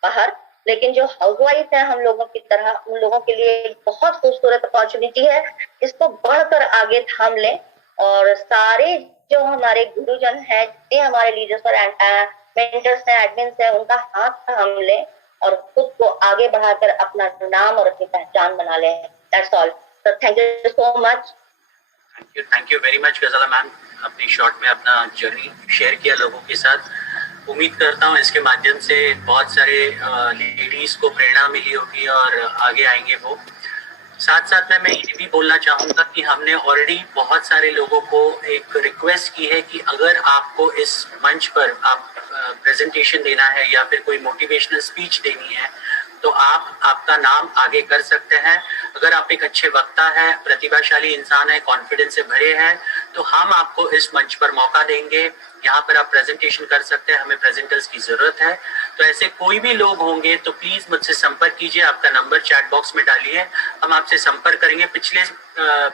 बाहर, लेकिन जो हाउसवाइफ है हम लोगों की तरह, उन लोगों के लिए एक बहुत खूबसूरत अपॉर्चुनिटी है। इसको बढ़कर आगे थाम लें और सारे जो हमारे गुरुजन हैं, जितने हमारे लीडर्स और मेंटर्स हैं, एडमिन्स हैं, उनका हाथ थाम लें और खुद को आगे बढ़ाकर अपना नाम और अपनी पहचान बना लें। That's all. So thank you so much. Thank you very much Gazala ma'am, अपनी शॉर्ट में अपना जर्नी शेयर किया लोगों के साथ। उम्मीद करता हूँ इसके माध्यम से बहुत सारे लेडीज को प्रेरणा मिली होगी और आगे आएंगे वो। साथ साथ में मैं ये भी बोलना चाहूँगा कि हमने ऑलरेडी बहुत सारे लोगों को एक रिक्वेस्ट की है कि अगर आपको इस मंच पर आप प्रेजेंटेशन देना है या फिर कोई मोटिवेशनल स्पीच देनी है तो आप आपका नाम आगे कर सकते हैं। अगर आप एक अच्छे वक्ता है, प्रतिभाशाली इंसान है, कॉन्फिडेंस से भरे हैं, तो हम आपको इस मंच पर मौका देंगे। यहाँ पर आप प्रेजेंटेशन कर सकते हैं, हमें प्रेजेंटर्स की जरूरत है। तो ऐसे कोई भी लोग होंगे तो प्लीज मुझसे संपर्क कीजिए, आपका नंबर चैट बॉक्स में डालिए, हम आपसे संपर्क करेंगे। पिछले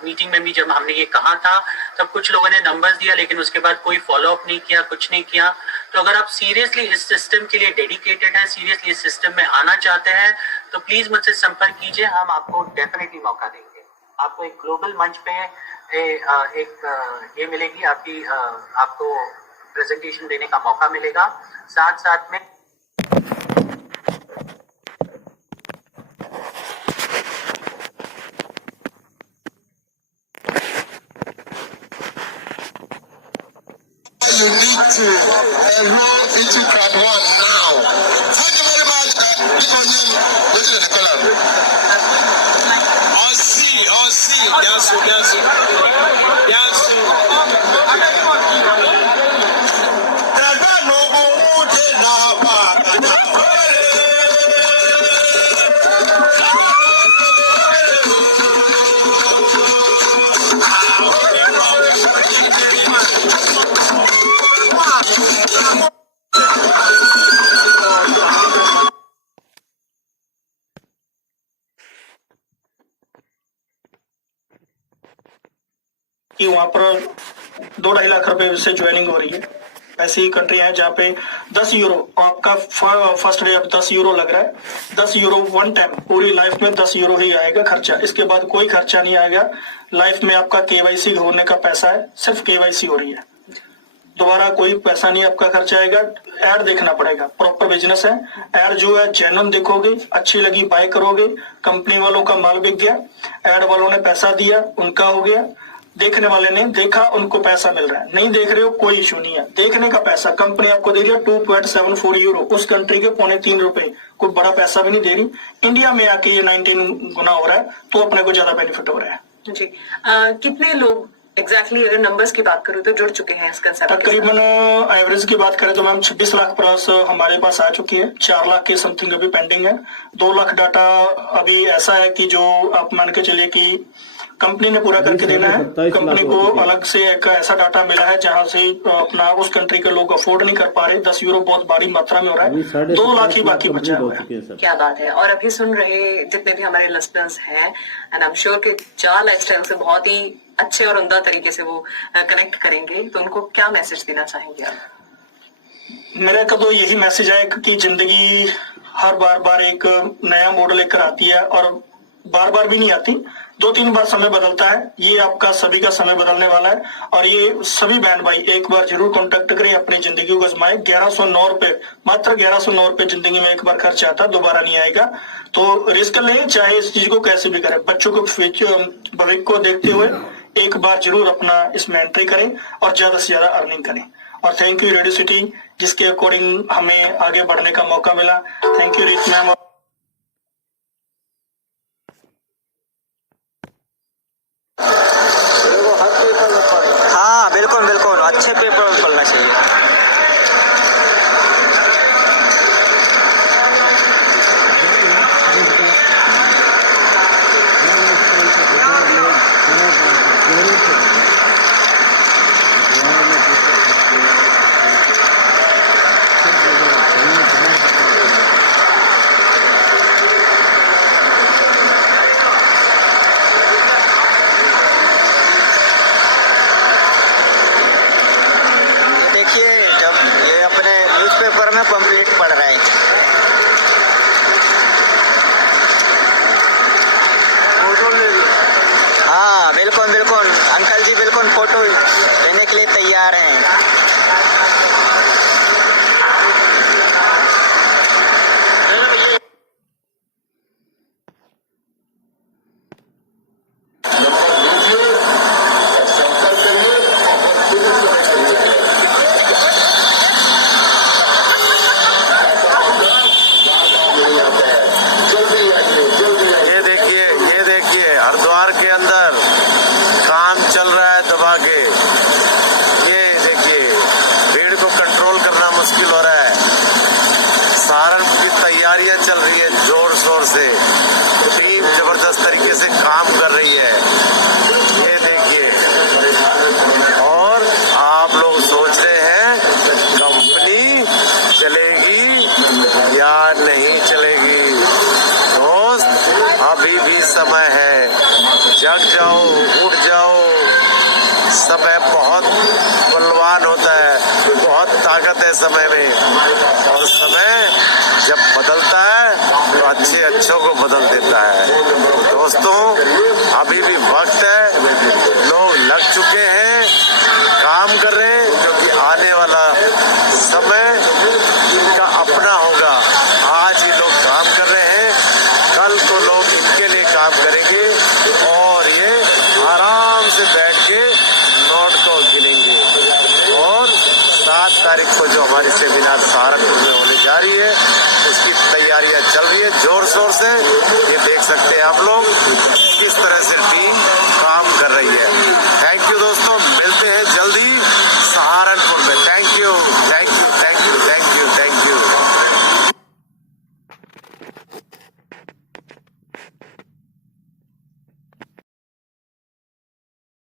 मीटिंग में भी जब हमने ये कहा था तब कुछ लोगों ने नंबर दिया लेकिन उसके बाद कोई फॉलो अप नहीं किया, कुछ नहीं किया। तो अगर आप सीरियसली इस सिस्टम के लिए डेडिकेटेड हैं, सीरियसली इस सिस्टम में आना चाहते हैं तो प्लीज मुझसे संपर्क कीजिए, हम आपको डेफिनेटली मौका देंगे। आपको एक ग्लोबल मंच पे ये मिलेगी, आपको प्रेजेंटेशन देने का मौका मिलेगा। साथ साथ में you need to enroll into Crowd 1 now. Thank you very much. Listen to the column. On C. Yes. कि वहाँ पर 2-2.5 लाख रुपए से ज्वाइनिंग हो रही है। ऐसी कंट्री है जहाँ पे 10 यूरो आपका फर्स्ट डे अब 10 यूरो लग रहा है। 10 यूरो वन टाइम, पूरी लाइफ में 10 यूरो ही आएगा खर्चा, इसके बाद कोई खर्चा नहीं आएगा। लाइफ में आपका केवाईसी होने का पैसा है, सिर्फ केवाईसी हो रही है, दोबारा कोई पैसा नहीं आपका खर्चा आएगा। एड देखना पड़ेगा, प्रॉपर बिजनेस है। एड जो है जेन्युइन देखोगे, अच्छी लगी बाय करोगे। कंपनी वालों का माल बिक गया, एड वालों ने पैसा दिया, उनका हो गया। देखने वाले ने देखा, उनको पैसा मिल रहा है। नहीं देख रहे हो, कोई इशू नहीं है। देखने का पैसा कंपनी आपको दे रही है 2.74 यूरो, उस कंट्री के 3.25 रुपए, कोई बड़ा पैसा भी नहीं दे रही। इंडिया में आके ये 19 गुना हो रहा है, तो अपने को ज्यादा बेनिफिट हो रहा है जी। कितने लोग एग्जैक्टली अगर नंबर्स की बात करूं तो जुड़ चुके हैं इस कंसेप्ट? तकरीबन एवरेज की बात करें तो मैम 26 लाख प्लस हमारे पास आ चुकी है। 4 लाख के समथिंग अभी पेंडिंग है। 2 लाख डाटा अभी ऐसा है कि जो आप मान के चलिए कि कंपनी ने पूरा करके देना है। कंपनी को अलग से एक ऐसा डाटा मिला है जहां से अपना उस कंट्री के लोग अफोर्ड नहीं कर पा रहे। 10 यूरो बहुत बड़ी मात्रा में हो रहा है। 2 लाख ही बाकी बचा हुआ है। क्या बात है। और अभी सुन रहे जितने भी हमारे लिसनर्स हैं, एंड आई एम श्योर कि जा लाइफस्टाइल से बहुत ही अच्छे और उम्दा तरीके से वो कनेक्ट करेंगे, तो उनको क्या मैसेज देना चाहेंगे आप? मेरा का तो यही मैसेज है कि जिंदगी हर बार एक नया मोड़ लेकर आती है, और बार भी नहीं आती। 2-3 बार समय बदलता है, ये आपका सभी का समय बदलने वाला है। और ये सभी बहन भाई एक बार जरूर कांटेक्ट करें, अपनी जिंदगी को आजमाएं। 1109 रुपए, मात्र 1109 रुपए जिंदगी में एक बार खर्च आता है, दोबारा नहीं आएगा। तो रिस्क लें, चाहे इस चीज को कैसे भी करें। बच्चों को भविष्य को देखते हुए एक बार जरूर अपना इसमें एंट्री करें और ज्यादा से ज्यादा अर्निंग करें। और थैंक यू रेडियो सिटी, जिसके अकॉर्डिंग हमें आगे बढ़ने का मौका मिला। थैंक यू रीत मैम। हाँ बिल्कुल बिल्कुल, अच्छे पेपर पढ़ना चाहिए। कंप्लीट पढ़ रहे हैं। हाँ बिल्कुल बिल्कुल अंकल जी, बिल्कुल फोटो लेने के लिए तैयार हैं। चल रही है जोर शोर से, टीम जबरदस्त तरीके से काम कर रही है, ये देखिए। और आप लोग सोच रहे हैं कंपनी चलेगी या नहीं चलेगी। दोस्त अभी भी समय है, जग जाओ, उठ जाओ। समय बहुत बलवान होता है, बहुत ताकत है समय में, और समय जब बदलता है तो अच्छे अच्छों को बदल देता है। दोस्तों अभी भी वक्त है, लोग लग चुके हैं, काम कर रहे हैं, क्योंकि आने वाला समय इनका अपना होगा। आज ही लोग काम कर रहे हैं, कल तो लोग इनके लिए काम करेंगे और ये आराम से बैठ के नोट को गिनेंगे। और 7 तारीख को जो हमारी सेमिनार